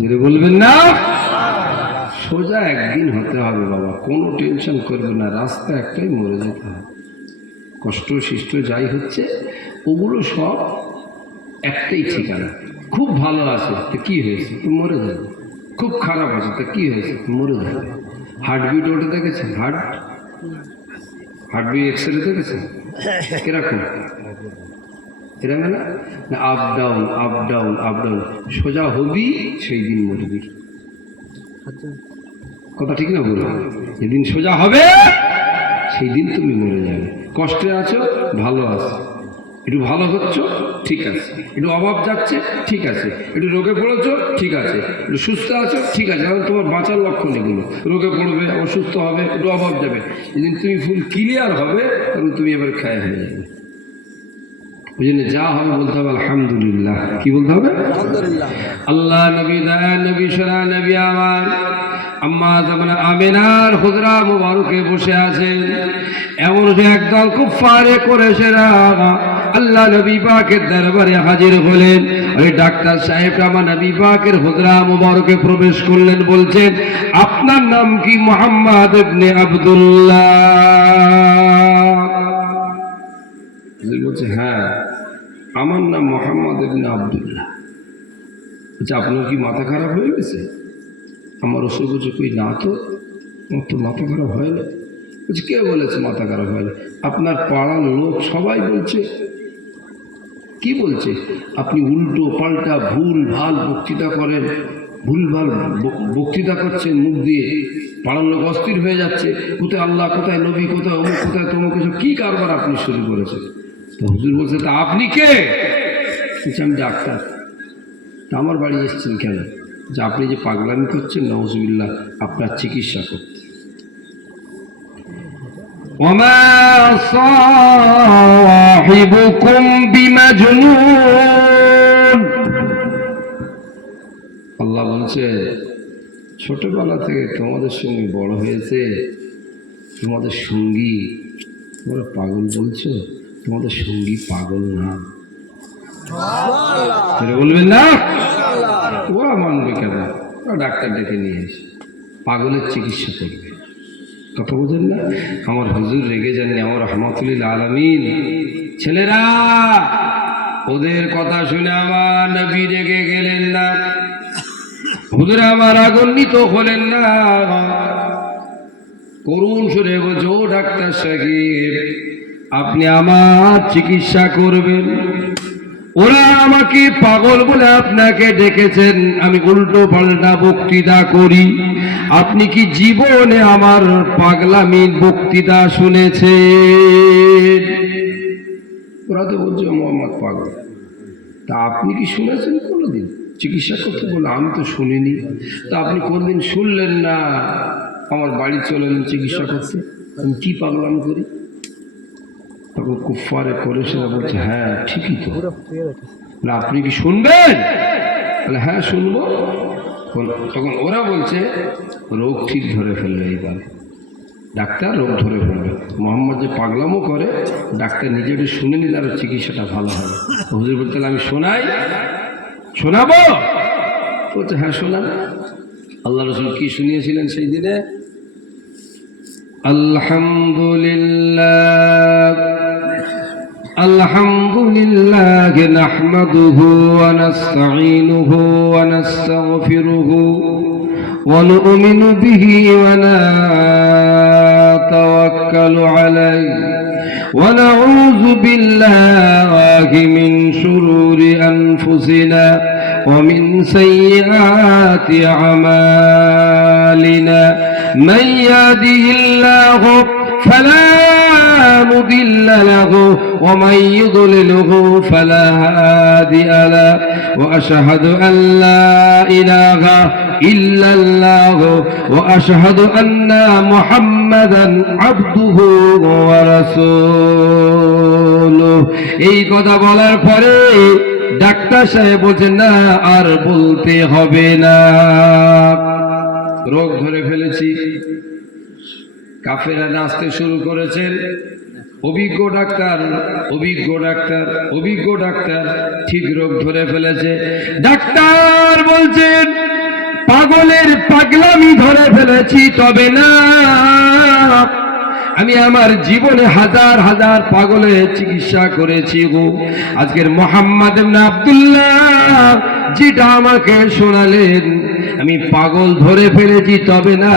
জোরে বলবেন না? সোজা একদিন হতে হবে বাবা, কোনো টেনশন করবে না, রাস্তা একটাই, মরে যেতে হবে। কষ্ট সৃষ্ট যাই হচ্ছে ওগুলো সব একটাই ঠিকানা। খুব ভালো আছে তো কি হয়েছে? তো মরে যাবে। খুব খারাপ আছে তো কি হয়েছে? মরে যাবে। হার্টবিট ওটা দেখেছেন? হার্টবিট এক্সরে দেখেছেন কিরকম? এরকম না, up down up down up down. সোজা হবি সেই দিন মরবি। কথা ঠিক না বলো? যেদিন সোজা হবে সেই দিন তুমি মরে যাবে। কষ্টে আছো, ভালো আছো, একটু ভালো হচ্ছ, ঠিক আছে, একটু অভাব যাচ্ছে, ঠিক আছে, একটু রোগে পড়েছো, ঠিক আছে, একটু সুস্থ আছো, ঠিক আছে, কারণ তোমার বাঁচার লক্ষণ এগুলো। রোগে পড়বে, অসুস্থ হবে, একটু অভাব যাবে। যেদিন তুমি ফুল ক্লিয়ার হবে তখন তুমি এবার খায় হয়ে যাবে। ওই জন্য যা হবে বলতে হবে আলহামদুলিল্লাহ। কি বলতে হবে? আলহামদুলিল্লাহ। আল্লাহ নবী দয়া নবী সোনা নবী আমার আম্মা জামানা আমেনার হুজরা মুবারকে বসে আছেন। এমন যে একদল কুফারে কুরাইশরা আল্লাহ নবী পাকের দরবারে হাজির হলেন। ওই ডাক্তার সাহেব আমার নবী পাকের হুজরা মুবারকে প্রবেশ করলেন, বলছেন আপনার নাম কি? মুহাম্মদ ইবনে আব্দুল্লাহ। বলছে হ্যাঁ আমার নাম মুহাম্মদ ইবনে আব্দুল্লাহ। বলছে আপনার কি মাথা খারাপ হয়ে গেছে? আমার রাসূল বলছে কই না তো, আমার তো মাথা খারাপ হয় না। বলছে কে বলেছে মাথা খারাপ হয় না? আপনার পাড়ার লোক সবাই বলছে। কি বলছে? আপনি উল্টো পাল্টা ভুল ভাল বক্তৃতা করেন, ভুলভাল বক্তৃতা করছেন মুখ দিয়ে, পাড়ার লোক অস্থির হয়ে যাচ্ছে, কোথায় আল্লাহ, কোথায় নবী, কোথায় অমুক, কোথায় তমুক, কিছু কী কারবার আপনি শুরু করেছেন? তো হুজুর বলছে, তা আপনি কে? বলছে, আমি ডাক্তার। তা আমার বাড়ি এসেছেন কেন? যে আপনি যে পাগলামি করছেন, নাউজুবিল্লাহ, আপনার চিকিৎসা করতে। ওমা সাহিবুকুম বিমাজনুন, আল্লাহ বলছে ছোটবেলা থেকে তোমাদের সঙ্গে বড় হয়েছে, তোমাদের সঙ্গী তোমরা পাগল বলছো, তোমাদের সঙ্গী পাগল না। বলবেন না? ওরা মানবে কেন? ওরা ডাক্তার ডেকে নিয়ে এসে পাগলের চিকিৎসা করবে। কথা বোঝেন না? আমার হুজুর রেগে যাননি, আমার রহমাতুল্লিল আলামিন। ছেলেরা, ওদের কথা শুনে আমার নবী রেগে গেলেন না, হুজুর আমার আগুন্বিত হলেন না। করুণ সুরে বলছে, ও ডাক্তার সাহেব, আপনি আমার চিকিৎসা করবেন। ওরা আমাকে পাগল বলে আপনাকে ডেকেছেন, আমি উল্টো পাল্টা বক্তৃতা করি। আপনি কি জীবনে আমার পাগলামির বক্তৃতা শুনেছেন? ওরা তো বলছে মোহাম্মদ পাগল। তা আপনি কি শুনেছেন কোনোদিন চিকিৎসা করতে? বলে, আমি তো শুনিনি। তা আপনি কোনদিন শুনলেন না? আমার বাড়ি চলে এলেন চিকিৎসা করতে, আমি কি পাগলাম করি? তখন কুফারে করে সেটা বলছে, হ্যাঁ ঠিকই তো। আপনি কি শুনবেন? বলে, হ্যাঁ শুনবো। তখন ওরা বলছে, রোগ ঠিক ধরে ফেলবে এইবার, ডাক্তার রোগ ধরে ফেলবে। মোহাম্মদ যে পাগলামও করে, ডাক্তার নিজে একটু শুনে নিলে আরো চিকিৎসাটা ভালো হবে। হুজুর বলতে, আমি শোনাই, শোনাবো? বলছে, হ্যাঁ শোনান। আল্লাহ রসুল কি শুনিয়েছিলেন সেই দিনে? আলহামদুলিল্লাহ আলহামদুলিল্লাহ নাহমাদুহু ওয়া নাস্তাঈনুহু ওয়া নাস্তাগফিরুহু ওয়া নু'মিনু বিহি ওয়া নাতাওয়াক্কালু আলাইহি ওয়া নাউযু বিল্লাহি মিন শুরুরি আনফুসিনা ওয়া মিন সাইয়্যাতি আমালিনা মান ইয়াহদিহিল্লাহু ফালা مضل له ومن يضلله فلا هادي له وأشهد أن لا إله إلا الله وأشهد أن محمدا عبده ورسوله। এই কথা বলার পরে ডাক্তার সাহেব বলছেন, না আর বলতে হবে না, রোগ ধরে ফেলেছি। কাফেরা নাচতে শুরু করেছেন। অভিজ্ঞ ডাক্তার, অভিজ্ঞ ডাক্তার, অভিজ্ঞ ডাক্তার ঠিক রোগ ধরে ফেলেছে। ডাক্তার বলছেন, পাগলের পাগলামি ধরে ফেলেছি, তবে না, আমি আমার জীবনে হাজার হাজার পাগলের চিকিৎসা করেছি গো। আজকের মোহাম্মদ ইবনে আব্দুল্লাহ যেটা আমাকে শোনালেন, আমি পাগল ধরে ফেলেছি, তবে না,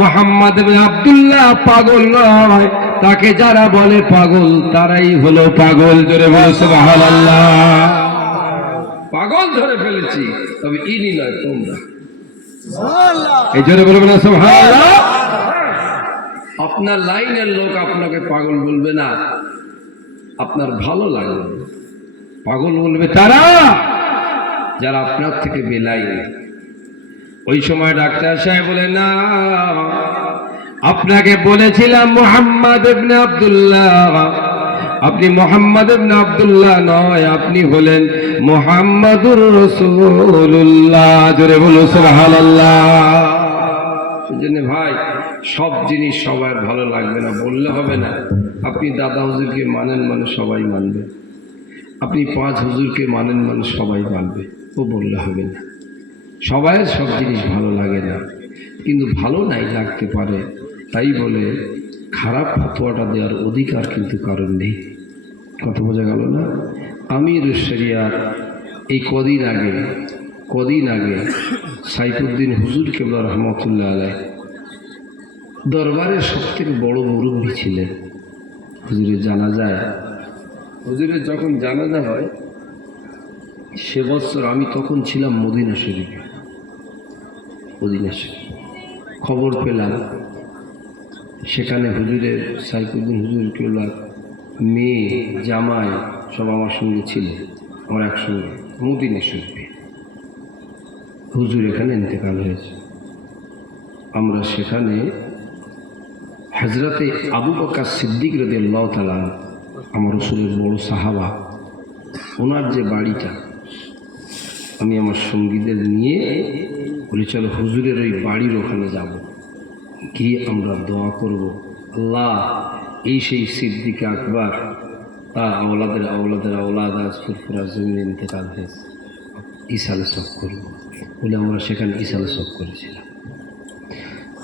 মোহাম্মদ ইবনে আব্দুল্লাহ পাগল নয়, তাকে যারা বলে পাগল তারাই হলো পাগল। জোরে বলো সুবহানাল্লাহ। পাগল ধরে ফেলেছি, তবে ইনি নয়, তোমরা। এই জোরে বলবেন না সুবহানাল্লাহ। আপনার লাইনের লোক আপনাকে পাগল বলবে না, আপনার ভালো লাগবে। পাগল বলবে তারা যারা আপনার থেকে বেলাইন। ওই সময় ডাক্তার সাহেব বলে, না, আপনাকে বলেছিলাম মুহাম্মদ ইবনে আব্দুল্লাহ, আপনি মুহাম্মদ ইবনে আব্দুল্লাহ নয়, আপনি হলেন মুহাম্মাদুর রাসূলুল্লাহ। জোরে বলো সুবহানাল্লাহ। সেজন্য ভাই, সব জিনিস সবার ভালো লাগবে না, বললে হবে না। আপনি দাদা হুজুরকে মানেন মানে সবাই মানবে, আপনি পাঁচ হুজুরকে মানেন মানে সবাই মানবে, ও বললে হবে না। সবাই সব জিনিস ভালো লাগে না, কিন্তু ভালো নাই লাগতে পারে, তাই বলে খারাপ ফতোয়াটা দেওয়ার অধিকার কিন্তু কারণ নেই। কথা বোঝা গেল না? আমির শরিয়াত এই কদিন আগে সাইফুদ্দিন হুজুর কেবলা রহমতুল্লাহ আলাইহি দরবারের সবথেকে বড় মুরব্বী ছিলেন। হুজুরের জানাজায়, হুজুরের যখন জানাজা হয় সে বছর আমি তখন ছিলাম মদিনা শরীফে। অধীনেশ্বর। খবর পেলাম সেখানে হুজুরের সাইকুদ্দিন হুজুর কেউলার মেয়ে জামাই সব আমার সঙ্গে ছিল, আমার একসঙ্গে মদিনা শরীফে। হুজুর এখানে ইন্তেকাল হয়েছে। আমরা সেখানে হযরতে আবু বকর সিদ্দিক রাদিয়াল্লাহু তাআলা, আমার রাসূলের বড় সাহাবা, ওনার যে বাড়িটা, আমি আমার সঙ্গীদের নিয়ে বলি চলো হুজুরের ওই বাড়ির ওখানে যাব, গিয়ে আমরা দোয়া করব, আল্লাহ এই সেই সিদ্দিক আকবর তার আওলাদের আওলাদের আওলাদ আজ ফুরফুরা জমিনে ইন্তেকাল হয়েছে, ইসালে সব করব বলে আমরা সেখানে ইসালে সব করেছিলাম।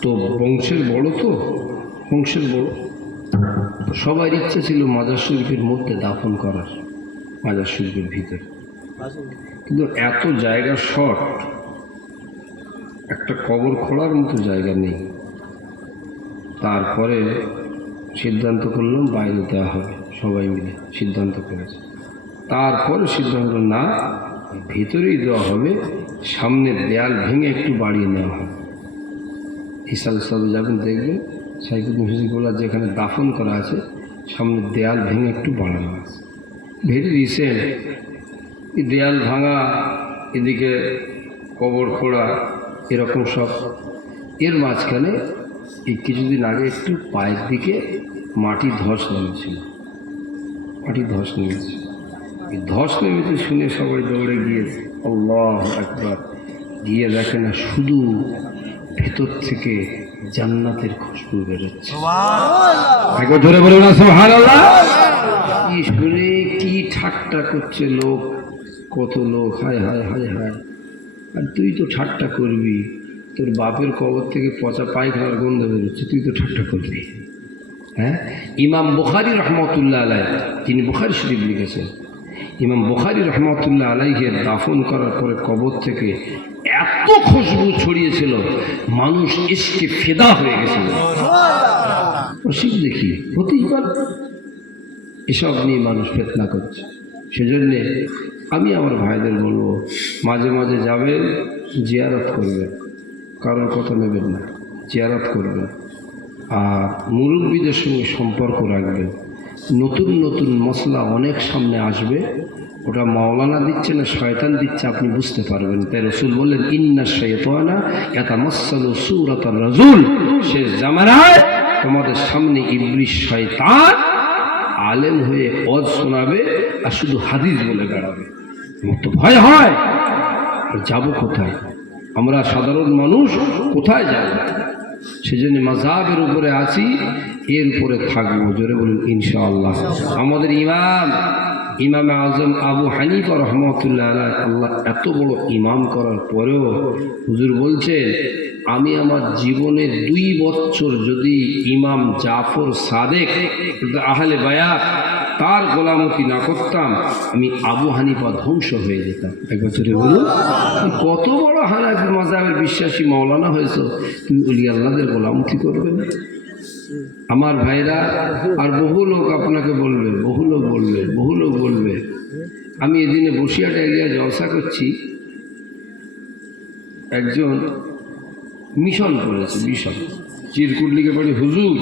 তো বংশের বড়, তো বংশের বড়, সবার ইচ্ছা ছিল মাজার শরীফের মধ্যে দাফন করার, মাজার শরীফের ভিতরে, কিন্তু এত জায়গা শর্ট, একটা কবর খোঁড়ার মতো জায়গা নেই। তারপরে সিদ্ধান্ত করলাম বাইরে দেওয়া হবে, সবাই মিলে সিদ্ধান্ত করেছে। তারপরে সিদ্ধান্ত না, ভিতরেই দেওয়া হবে, সামনের দেয়াল ভেঙে একটু বাড়িয়ে নেওয়া হবে। ইসাল সব যাবেন দেখবেন সাইকুদ্দিন হুজুরগুলা যেখানে দাফন করা আছে সামনের দেয়াল ভেঙে একটু বাড়ানো আছে। ভেরি রিসেন্ট এই দেয়াল ভাঙা, এদিকে কবর খোঁড়া, এরকম সব। এর মাঝখানে এই কিছুদিন আগে একটু পায়ের দিকে মাটি ধস নেমেছিল, মাটি ধস নেমেছে। এই ধস নেমেছে শুনে সবাই দৌড়ে গিয়েছে, আল্লাহু আকবার, গিয়ে দেখে না শুধু ভেতর থেকে জান্নাতের খুশবু বেরোচ্ছে। একবার ধরে বলুন না সুবহানাল্লাহ। কি শুনে কি ঠাট্টা করছে লোক, কত লোক, হায় হায় হায় হায়। আর তুই তো ঠাট্টা করবি, তোর বাপের কবর থেকে পচা পায়খানার গন্ধ বেরোচ্ছে, তুই তো ঠাট্টা করবি। হ্যাঁ, ইমাম বুখারী রহমতুল্লাহ আলাইহি, তিনি বুখারী শরীফ লিখেছেন, ইমাম বুখারী রহমতুল্লাহ আলাইহি দাফন করার পরে কবর থেকে এত খুশবু ছড়িয়েছিল, মানুষ ইশকে ফিদা হয়ে গেছিল। অসিক দেখি হতেই পারে, এসব নিয়ে মানুষ ফিতনা করছে। সেজন্যে আমি আমার ভাইদের বলবো, মাঝে মাঝে যাবেন, জিয়ারত করবেন, কারোর কথা নেবেন না, জিয়ারত করবেন। আর মুরব্বীদের সঙ্গে সম্পর্ক রাখবেন। নতুন নতুন মশলা অনেক সামনে আসবে, ওটা মাওলানা দিচ্ছে না শয়তান দিচ্ছে আপনি বুঝতে পারবেন। তাই রাসূল বললেন ইন্না শাইতানা ইয়াতামাসসালু সূরাতার রাজুল, শেষ জামানায় তোমাদের সামনে ইবলিস শয়তান আলেম হয়ে ওয়াজ শোনাবে আর শুধু হাদিস বলে বেড়াবে। আমার তো ভয় হয়, যাব কোথায়? আমরা সাধারণ মানুষ কোথায় যাব? সেজন্য মাযহাবের উপরে আছি, এর উপরে থাকবো। জোরে বলুন ইনশাআল্লাহ। আমাদের ইমাম আজম আবু হানিফা রহমতুল্লাহ আলাইহি, আল্লাহ এত বড় ইমাম করার পরেও হুজুর বলছেন, আমি আমার জীবনে 2 বছর যদি ইমাম জাফর সাদেক আহলে বায়াত তার গোলামতি না করতাম, আমি আবু হানিফা ধ্বংস হয়ে যেতাম। এক বছরে বলুন, কত বড় হানাফি মাযহাবের বিশ্বাসী মাওলানা হয়েছে, তুমি ওলি আল্লাহদের গোলামতি করবে না? আমার ভাইরা, আর বহু লোক আপনাকে বলবে, বহু লোক বলবে, বহু লোক বলবে। আমি এদিনে বসিয়াটা এরিয়া জলসা করছি, একজন মিশন করেছে, মিশন চিরকুটলিকে বলি, হুজুর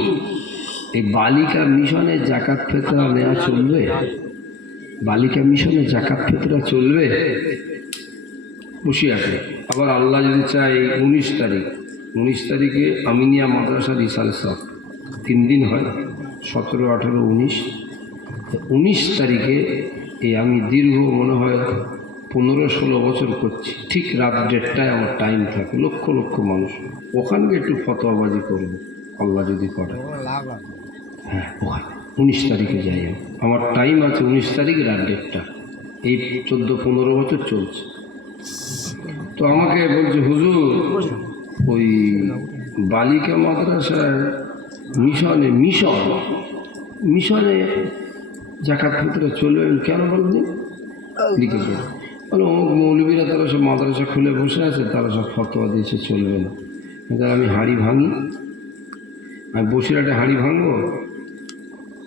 এই বালিকা মিশনে জাকাত ফেতরা নেওয়া চলবে? বালিকা মিশনে জাকাত ফেতরা চলবে? বসিয়াটে। আবার আল্লাহ যদি চাই 19 তারিখে আমিনিয়া মাদ্রাসার ইসালে সব 3 দিন হয়, 17, 18, 19 তারিখে এই আমি দীর্ঘ মনে হয় 15-16 বছর করছি, ঠিক রাত 1:30টায় আমার টাইম থাকে, লক্ষ লক্ষ মানুষ ওখানকে একটু ফতোয়াবাজি করবো আল্লাহ যদি করে। হ্যাঁ, ওখানে 19 তারিখে যাই, আমার টাইম আছে 19 তারিখ রাত 1:30, এই 14-15 বছর চলছে। তো আমাকে বলছে, হুজুর ওই বালিকা মাদ্রাসায় মিশনে জাকাত ফিতরা চলবে কেন বলেন? লিখে পড়ে বলো, মৌলবীরা তারা সব মাদ্রাসা খুলে বসে আছে, তারা সব ফতোয়া দিয়েছে চলবে না। আমি হাঁড়ি ভাঙি, আমি বসিরহাটে হাঁড়ি ভাঙবো?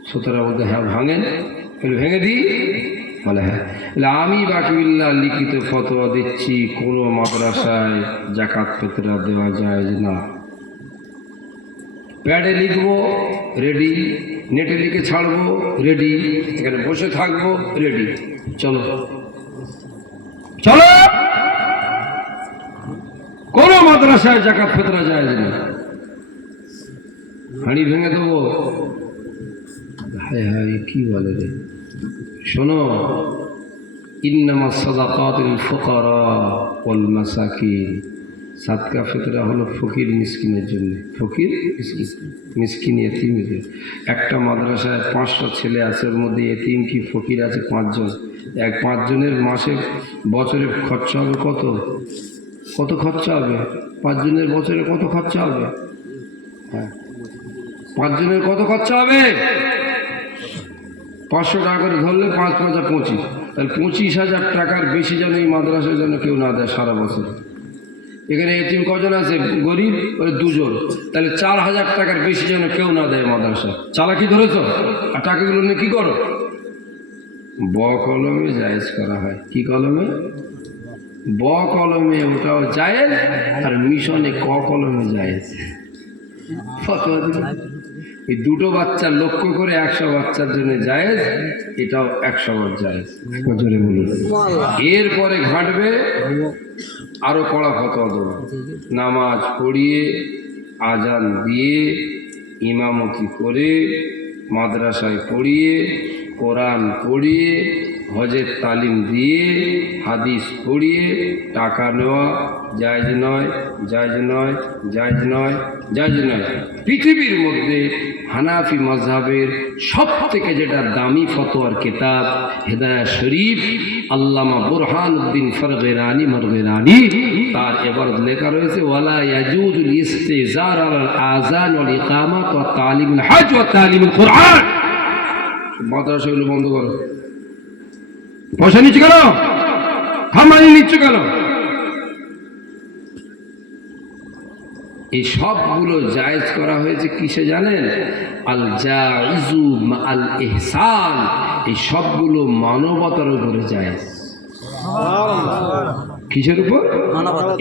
শ্রোতারা বলতে হ্যাঁ ভাঙেন, ভেঙে দিই। বলে হ্যাঁ। আমি বাকিবিল্লাহ লিখিত ফতোয়া দিচ্ছি, কোনো মাদ্রাসায় জাকাত ফিতরা দেওয়া যায় না। প্যাডে লিখবো রেডি, নেটে লিখে ছাড়বো রেডি, এখানে বসে থাকবো রেডি। চলো চলো, কোনো মাদ্রাসায় জাকাত ফিতরা যায় না। হাঁড়ি ভেঙে দেবো। হায় হায়, কি বলে রে? শোনো, ইন্নামাস সাদাকাতুল ফুকারা ওয়াল মাসাকিন, সাদকা ফিতরা হলো ফকির মিসকিনের জন্য। ফকির মিসকিন এতিমদের। একটা মাদ্রাসায় 500 ছেলে আছে, ওর মধ্যে এতিম কি ফকির আছে 5 জন। 5 জনের মাসে বছরে খরচা হবে কত? কত খরচা হবে? 5 জনের বছরে কত খরচা হবে? হ্যাঁ, 5 জনের কত খরচা হবে? 500 টাকা করে ধরলে 5 5 25, তাহলে 25,000 টাকার বেশি যেন এই মাদ্রাসার জন্য কেউ না দেয় সারা বছর। এখানে এতিম কজন আছে? গরিব ওই 2 জন, তাহলে 4,000 টাকার বেশি যেন কেউ না দেয় মাদ্রাসা। চালাকি ধরেছ? আর টাকাগুলো নিয়ে কী করো? ব কলমে জায়েজ করা হয়। কি কলমে? ব কলমে ওটাও জায়েজ, আর মিশনে ক কলমে জায়েজ। এই 2টো বাচ্চা লক্ষ্য করে 100 বাচ্চার জন্য জায়েজ, এটাও 100 বার জায়েজ। জোরে বলুন। এরপরে ঘাটবে আরো কড়া ফতোয়া দেবো। নামাজ পড়িয়ে, আজান দিয়ে, ইমামতি করে, মাদ্রাসায় পড়িয়ে, কোরআন পড়িয়ে, হজের তালিম দিয়ে, হাদিস পড়িয়ে টাকা নেওয়া জায়েজ নয়, জায়েজ নয়, জায়েজ নয়, জায়েজ নয়। পৃথিবীর মধ্যে হানাফি মাযহাবের সব থেকে যেটা দামি ফতোয়ার কিতাব হেদায়াত শরীফ, আল্লামা বুরহানুদ্দিন ফারগেরানি মারগেরানি, তার এবারত লেখা রয়েছে ওয়ালা ইয়াজুজুল ইস্তিজার আলাল আযান ওয়াল ইকামাত ওয়া তালিমুল হজ ওয়া তালিমুল কুরআন। মাদ্রাসাগুলো বন্ধ করো। পয়সা নিচ্ছ কেন? খামারি নিচ্ছ কেন? এই সবগুলো জায়েজ করা হয়েছে কিসে জানেন? আল জাইজু মা আল ইহসান। এই সবগুলো মানবতার উপরে জায়েজ। কিসের উপর?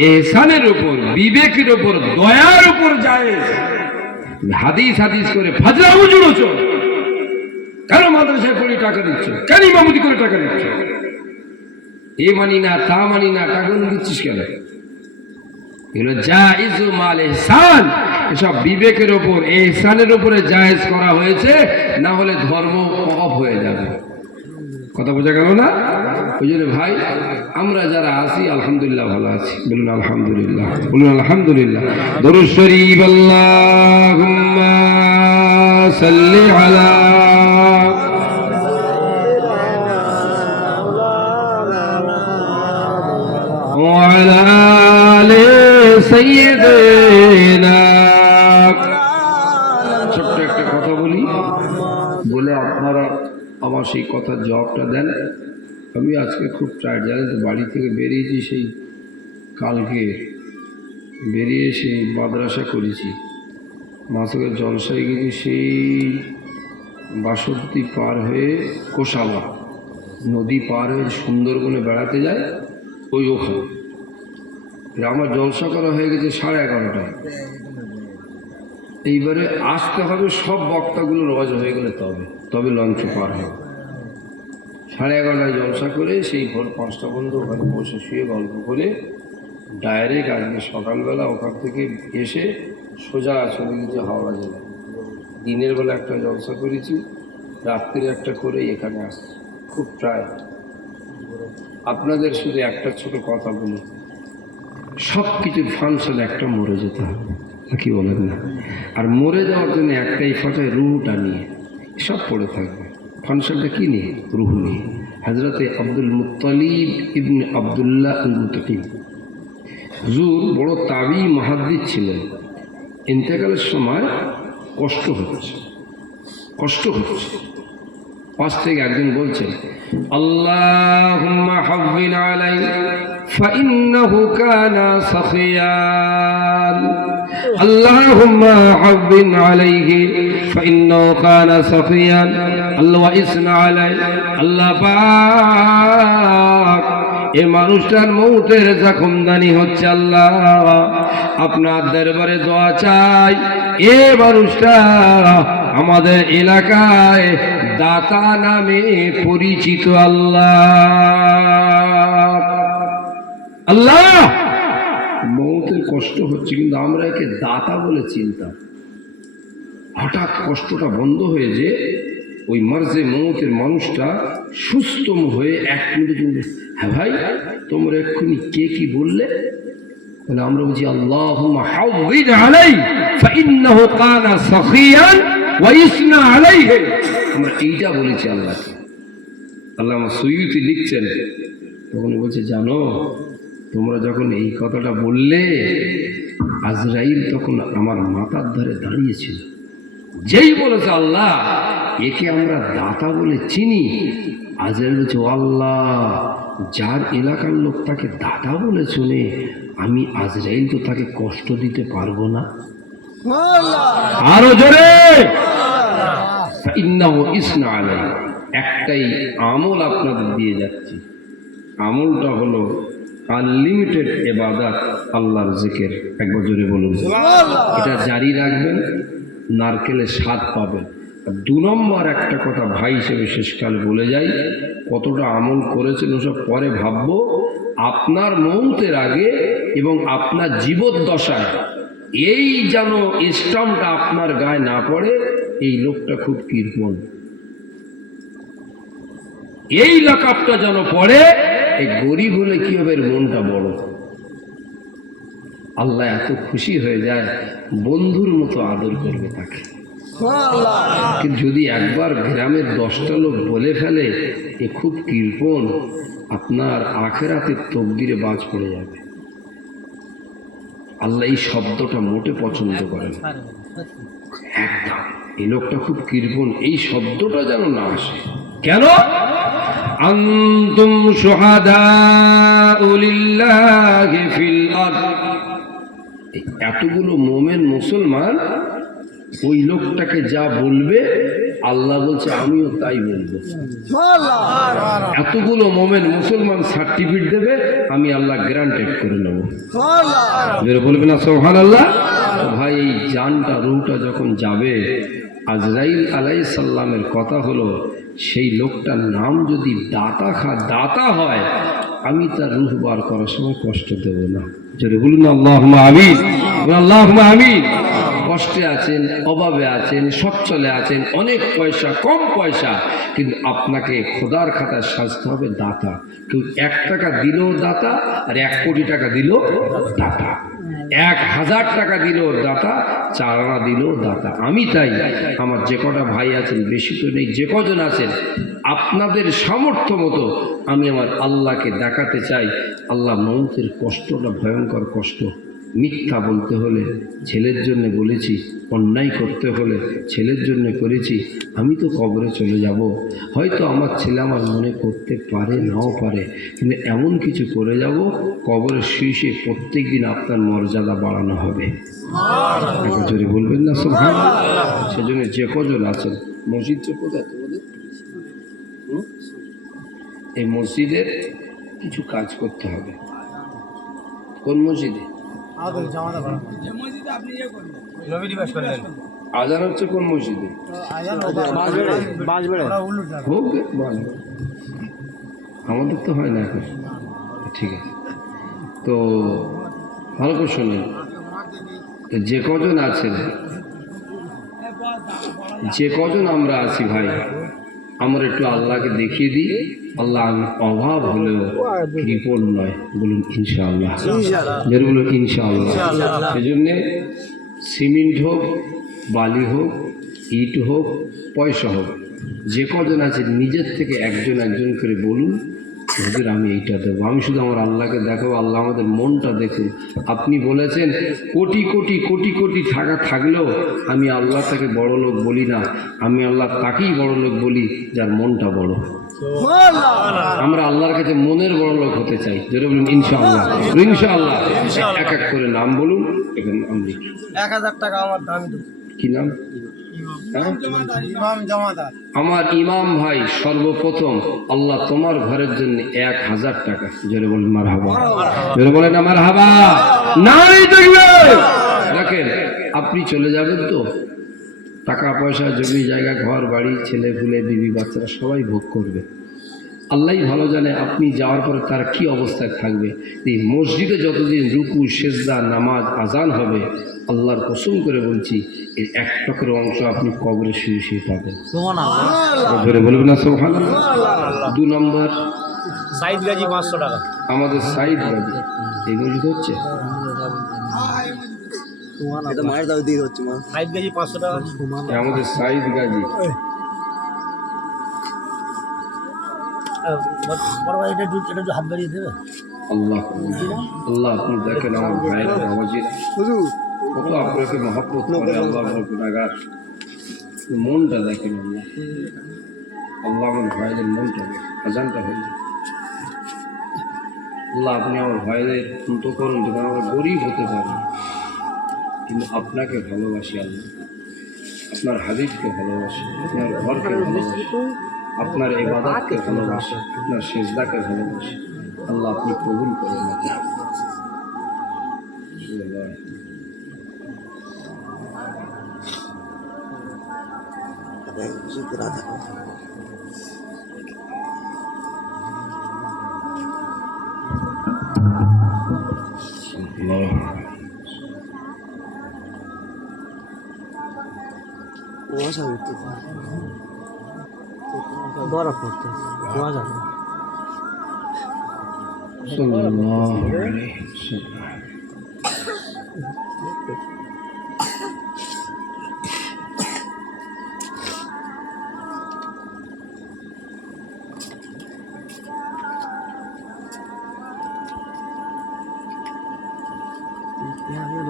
ইহসানের উপর, বিবেকের উপর, দয়ার উপর জায়েজ। হাদিস হাদিস করে ফাজলামো জুড়েছ কেন? মাদ্রাসায় পড়ে টাকা দিচ্ছ কেন? ইমামতি করে টাকা দিচ্ছ? এ মানি না, তা মানি না, টাকাগুলো দিচ্ছিস কেন? এগুলো জায়েজু মাল ইহসান। এসব বিবেকের ওপর, ইহসানের উপরে জায়েজ করা হয়েছে, না হলে ধর্ম অফ হয়ে যাবে। কথা বোঝা গেল না? ওই জন্য ভাই, আমরা যারা আছি আলহামদুলিল্লাহ ভালো আছি। বলুন আলহামদুলিল্লাহ, বলুন আলহামদুলিল্লাহ। দরুদ শরীফ আল্লাহুম্মা সাল্লি আলা ওয়া আলা আলি সাইয়্যিদিনা। ছোট্ট একটা কথা বলে আপনারা আমার সেই কথার জবাবটা দেন। আমি আজকে খুব টায়ার্ড, জানেন তো। বাড়ি থেকে বেরিয়েছি সেই কালকে, বেরিয়ে সেই মাদ্রাসা করেছি, মাসকে জলসায় গেছি, সেই 62 পার হয়ে কোষাবা নদী পার হয়ে সুন্দরবনে বেড়াতে যায়, ওই ওখানে আমার জলসা করা হয়ে গেছে 11:30টায়। এইবারে আসতে হবে, সব বক্তাগুলো রওয়াজ হয়ে গেলে তবে লঞ্চে পার হবে। 11:30টায় জলসা করে সেই ভোর 5টা পর্যন্ত ওখানে বসে শুয়ে গল্প করে ডাইরেক্ট আজকে সকালবেলা ওখান থেকে এসে সোজা চলে গেছে হাওড়া জেলায়। দিনের বেলা একটা জলসা করেছি, রাত্রে একটা করে এখানে আসছি। খুব টায়ার্ড। আপনাদের শুধু একটা ছোট কথা বলি, সব কিছুর ফাংশন একটা মরে যেতে হবে, কি বলেন না? আর মরে যাওয়ার জন্য একটাই ফটায় রুহটা নিয়ে সব পড়ে থাকবে। ফাংশনটা কি নিয়ে? রুহ নিয়ে। হযরতে আব্দুল মুত্তালিব ইবনে আব্দুল্লাহ আল মুতাকিম হুজুর বড় তাবি মুহাদ্দিস ছিলেন। ইন্তেকালের সময় কষ্ট হচ্ছে। পাশ থেকে একজন বলছেন, আল্লাহুম্মা হাফিজ আলাইহি ফাইন্নাহু কানা সাখিয়ান। আল্লাহুম্মা হাফিজ আলাইহি ফাইন্নাহু কানা সাখিয়ান। আল্লাহ ইসনা আলাই আল্লাহ পাক এই মানুষটার মৌতের জখমদানি হচ্ছে আল্লাহ আপনার দরবারে দোয়া চাই এ মানুষটা আমাদের এলাকায় দাতা নামে পরিচিত আল্লাহ আল্লাহ মৌতের কষ্ট হচ্ছে কিন্তু আমরা একে দাতা বলে চিনতাম হঠাৎ কষ্টটা বন্ধ হয়ে যে ওই মার্জে মৌতের মানুষটা সুস্থ হয়ে এক মিনিট হ্যাঁ ভাই তোমরা এক্ষুনি কে কি বললে বলে আমরা বলছি আল্লাহুম্মা হাওবিন আলাই ফাইন্নাহু কানা সাখিয়ান ওয়া ইসনা আলাইহি আমরা এইটা বলেছি আল্লাহকে আল্লামা সুয়ুতি লিখছেন তখন বলছে জানো তোমরা যখন এই কথাটা বললে আজরাইল তখন আমার মাথার ধারে দাঁড়িয়েছিল যেই বলেছে আল্লাহ একে আমরা দাতা বলে চিনি আজরাইল বলছে আল্লাহ যার এলাকার লোক তাকে দাতা বলে শুনে আমি আজরাইল তো তাকে কষ্ট দিতে পারবো না আরো জোরে ইন্নাহু ইসনা আলাই একটাই আমল আপনাদের দিয়ে যাচ্ছি আমলটা হলো আনলিমিটেড ইবাদত আল্লাহর জিকির একবার জোরে বলুন এটা জারি রাখবেন নারকেলের স্বাদ পাবেন আর 2 নম্বর একটা কথা ভাই হিসেবে শেষকাল বলে যাই কতটা আমল করেছেন ওসব পরে ভাববো আপনার মৌতের আগে এবং আপনার জীবদ্দশায় এই যেন স্টাম্পটা আপনার গায়ে না পড়ে এই লোকটা খুব কৃপণ এই লাকাবটা যেন পড়ে এই গরিব হলে কি হবে এর মনটা বড় আল্লাহ এত খুশি হয়ে যায় বন্ধুর মতো আদর করবে তাকে কিন্তু যদি একবার গ্রামের 10টা লোক বলে ফেলে এ খুব কৃপণ আপনার আখেরাতের তকদিরে বাজ পড়ে যাবে আল্লাহ এই শব্দটা মোটে পছন্দ করেন একদম এই লোকটা খুব কৃপণ এই শব্দটা যেন না আসে কেন আনতুম শুহাদাউ লিল্লাহি ফিল আরদ এতগুলো মোমেন মুসলমান ওই লোকটাকে যা বলবে আল্লাহ বলছে আমিও তাই বলবো এতগুলো মোমেন মুসলমান সার্টিফিকেট দেবে আমি আল্লাহ গ্রান্টেড করে নেব বলবে না সুবহানাল্লাহ ভাই এই জানটা রুহটা যখন যাবে আজরাইল আলাইহিস সালামের কথা হলো সেই লোকটার নাম যদি দাতা হয় আমি তার রুহ বার করার সময় কষ্ট দেব না জোরে বলুন আল্লাহুম্মা আমিন আল্লাহুম্মা আমিন কষ্টে আছেন অভাবে আছেন সচ্ছলে আছেন অনেক পয়সা কম পয়সা কিন্তু আপনাকে খোদার খাতায় সাজতে হবে দাতা কেউ 1 টাকা দিলেও দাতা আর 1 কোটি টাকা দিলেও দাতা 1000 টাকা দিলেও দাতা 4 আনা দিলেও দাতা আমি তাই আমার যে কটা ভাই আছেন বেশি তো নেই যে কজন আছেন আপনাদের সামর্থ্য মতো আমি আমার আল্লাহকে দেখাতে চাই আল্লাহ মৌতের কষ্টটা ভয়ঙ্কর কষ্ট মিথ্যা বলতে হলে ছেলের জন্য বলেছি অন্যায় করতে হলে ছেলের জন্য করেছি আমি তো কবরে চলে যাব হয়তো আমার ছেলে আমার মনে করতে পারে নাও পারে কিন্তু এমন কিছু করে যাব কবরে শুয়ে প্রত্যেক দিন আপনার মর্যাদা বাড়ানো হবে জোরে বলবেন না সুবহানাল্লাহ সেজন্য যে কজন আছেন মসজিদ কোথায় তোমাদের এই মসজিদের কিছু কাজ করতে হবে কোন মসজিদে আজান হচ্ছে কোন মসজিদে আমাদের তো হয় না এখন ঠিক আছে তো ভালো করে শোনেন যে কজন আছেন যে কজন আমরা আছি ভাই আমরা একটু আল্লাহকে দেখিয়ে দিই আল্লাহ অভাব হলেও কৃপণ নয় বলুন ইনশাআল্লাহ যেন বলুন ইনশাআল্লাহ সেজন্যে সিমেন্ট হোক বালি হোক ইট হোক পয়সা হোক যে কজন আছে নিজের থেকে একজন করে বলুন হুজুর আমি এইটা দেবো আমি শুধু আমার আল্লাহকে দেখাবো আল্লাহ আমাদের মনটা দেখুন আপনি বলেছেন কোটি কোটি কোটি কোটি টাকা থাকলেও আমি আল্লাহ তাকে বড় লোক বলি না আমি আল্লাহ তাকেই বড় লোক বলি যার মনটা বড় আমরা আল্লাহর কাছে মনের বড় লোক হতে চাই যেটা বলুন ইনশাআল্লাহ ইনশাআল্লাহ এক এক করে নাম বলুন এখানে আমি 1000 টাকা আমার দাম কি নাম হ্যাঁ? আমার ইমাম ভাই সর্বপ্রথম আল্লাহ তোমার ঘরের জন্য 1000 টাকা, জোরে বলেন মারহাবা, জোরে বলেন না মারহাবা, নারী দেখবে। দেখেন আপনি চলে যাবেন তো টাকা পয়সা জমি জায়গা ঘর বাড়ি ছেলে পুলে বিবি বাচ্চারা সবাই ভোগ করবে। আল্লাহ ভালো জানে আপনি যাওয়ার পরে তার কি অবস্থায় থাকবে। এই মসজিদে যতদিন রুকু সেজদা নামাজ আজান হবে, আল্লাহর কসম করে বলছি এর 1 টাকার অংশ আপনি কবরে শুয়ে শুয়ে পাবেন। ধরে বলবেন না সুবহানাল্লাহ। 2 নম্বর সাইদ গাজী 500 টাকা। আমাদের সাইদ গাজী এই মসজিদ হচ্ছে মায়ের দাবি দিয়ে হচ্ছে মা। সাইদ গাজী 500 টাকা। আমাদের সাইদ গাজী। বড় ভাই এটা একটু হাত বাড়িয়ে দেবে। আল্লাহ আল্লাহ আপনি দেখেন আমার ভাইয়ের বাবাজিরা কত আপনাকে মহব্বত করে। আল্লাহ আমার গুনাহগার মনটা দেখেন। আল্লাহ আল্লাহ আমার ভাইদের মনটা দেখেন। আজানটা হয়ে যায়। আল্লাহ আপনি আমার ভাইদের উন্নত করুন যেন আমরা গরিব হতে পারি কিন্তু আপনাকে ভালোবাসি। আল্লাহ আপনার হাবিবকে ভালোবাসি, আপনার ঘরকে ভালোবাসি, আপনার ইবাদতকে ভালোবাসি, আপনার সেজদাকে ভালোবাসি। আল্লাহ আপনি কবুল করেন। বরফ পড়তে কুয়াশা। সাল্লাল্লাহু আলাইহি ওয়াসাল্লাম।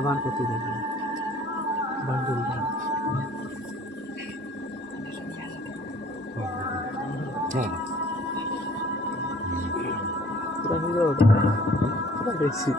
বার করতে দেখি বান্ডুলটা দেখছি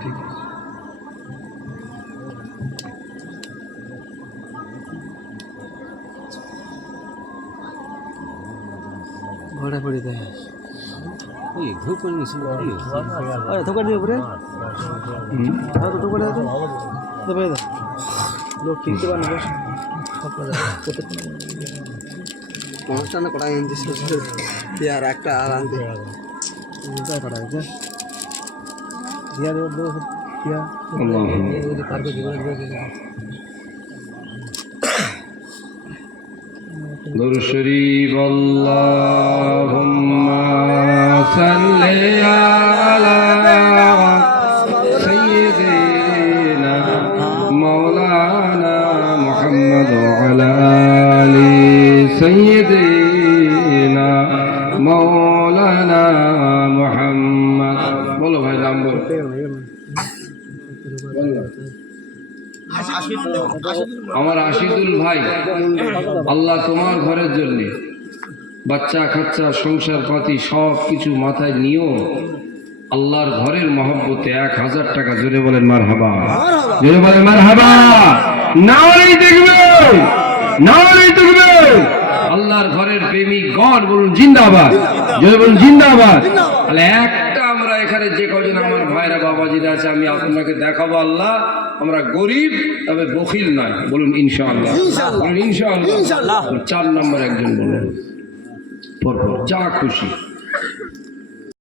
ঠিক আছে। ঘোড়া পড়ে দেয় ওই ধূপ করে নিছি আরে ধোকা দিয়ে উপরে আর তো ধোকা দাও তো বেদ লোক কিনতে পারে না অনুষ্ঠানে কটা ইঞ্চি আর একটা আর আনতে কটা আছে দিয়া দেব দিয়া ওই কার্গো জীবন দরুদ শরীফ আল্লাহুম্মা সাল্লি আলা সাইয়্যিদিনা মাওলানা মুহাম্মদ ওয়া আলা আলি সাইয়্যিদিনা মাওলানা মুহাম্মদ। বলো ভাই নাম বলো। আমার আশিদুল ভাই, আল্লাহ তোমার ঘরের জন্য বাচ্চা কাচ্চা সংসার পাতি সব কিছু মাথায় নিয়েও আল্লাহর ঘরের মহব্বতে 1000 টাকা, জোরে বলেন মারহাবা, জোরে বলেন মারহাবা, নারী দেখবে, নারী দেখবে। আল্লাহর ঘরের প্রেমিক গণ বলুন জিন্দাবাদ, জোরে বলুন জিন্দাবাদ। তাহলে একটা আমরা এখানে যে কজন আমার ভাইরা বাবাজিরা আছে আমি আপনাকে দেখাবো। আল্লাহ আমরা গরিব তবে বখিল নয়, বলুন ইনশাআল্লাহ, বলুন ইনশাআল্লাহ। 4 নম্বর একজন বলুন পরপর যা খুশি।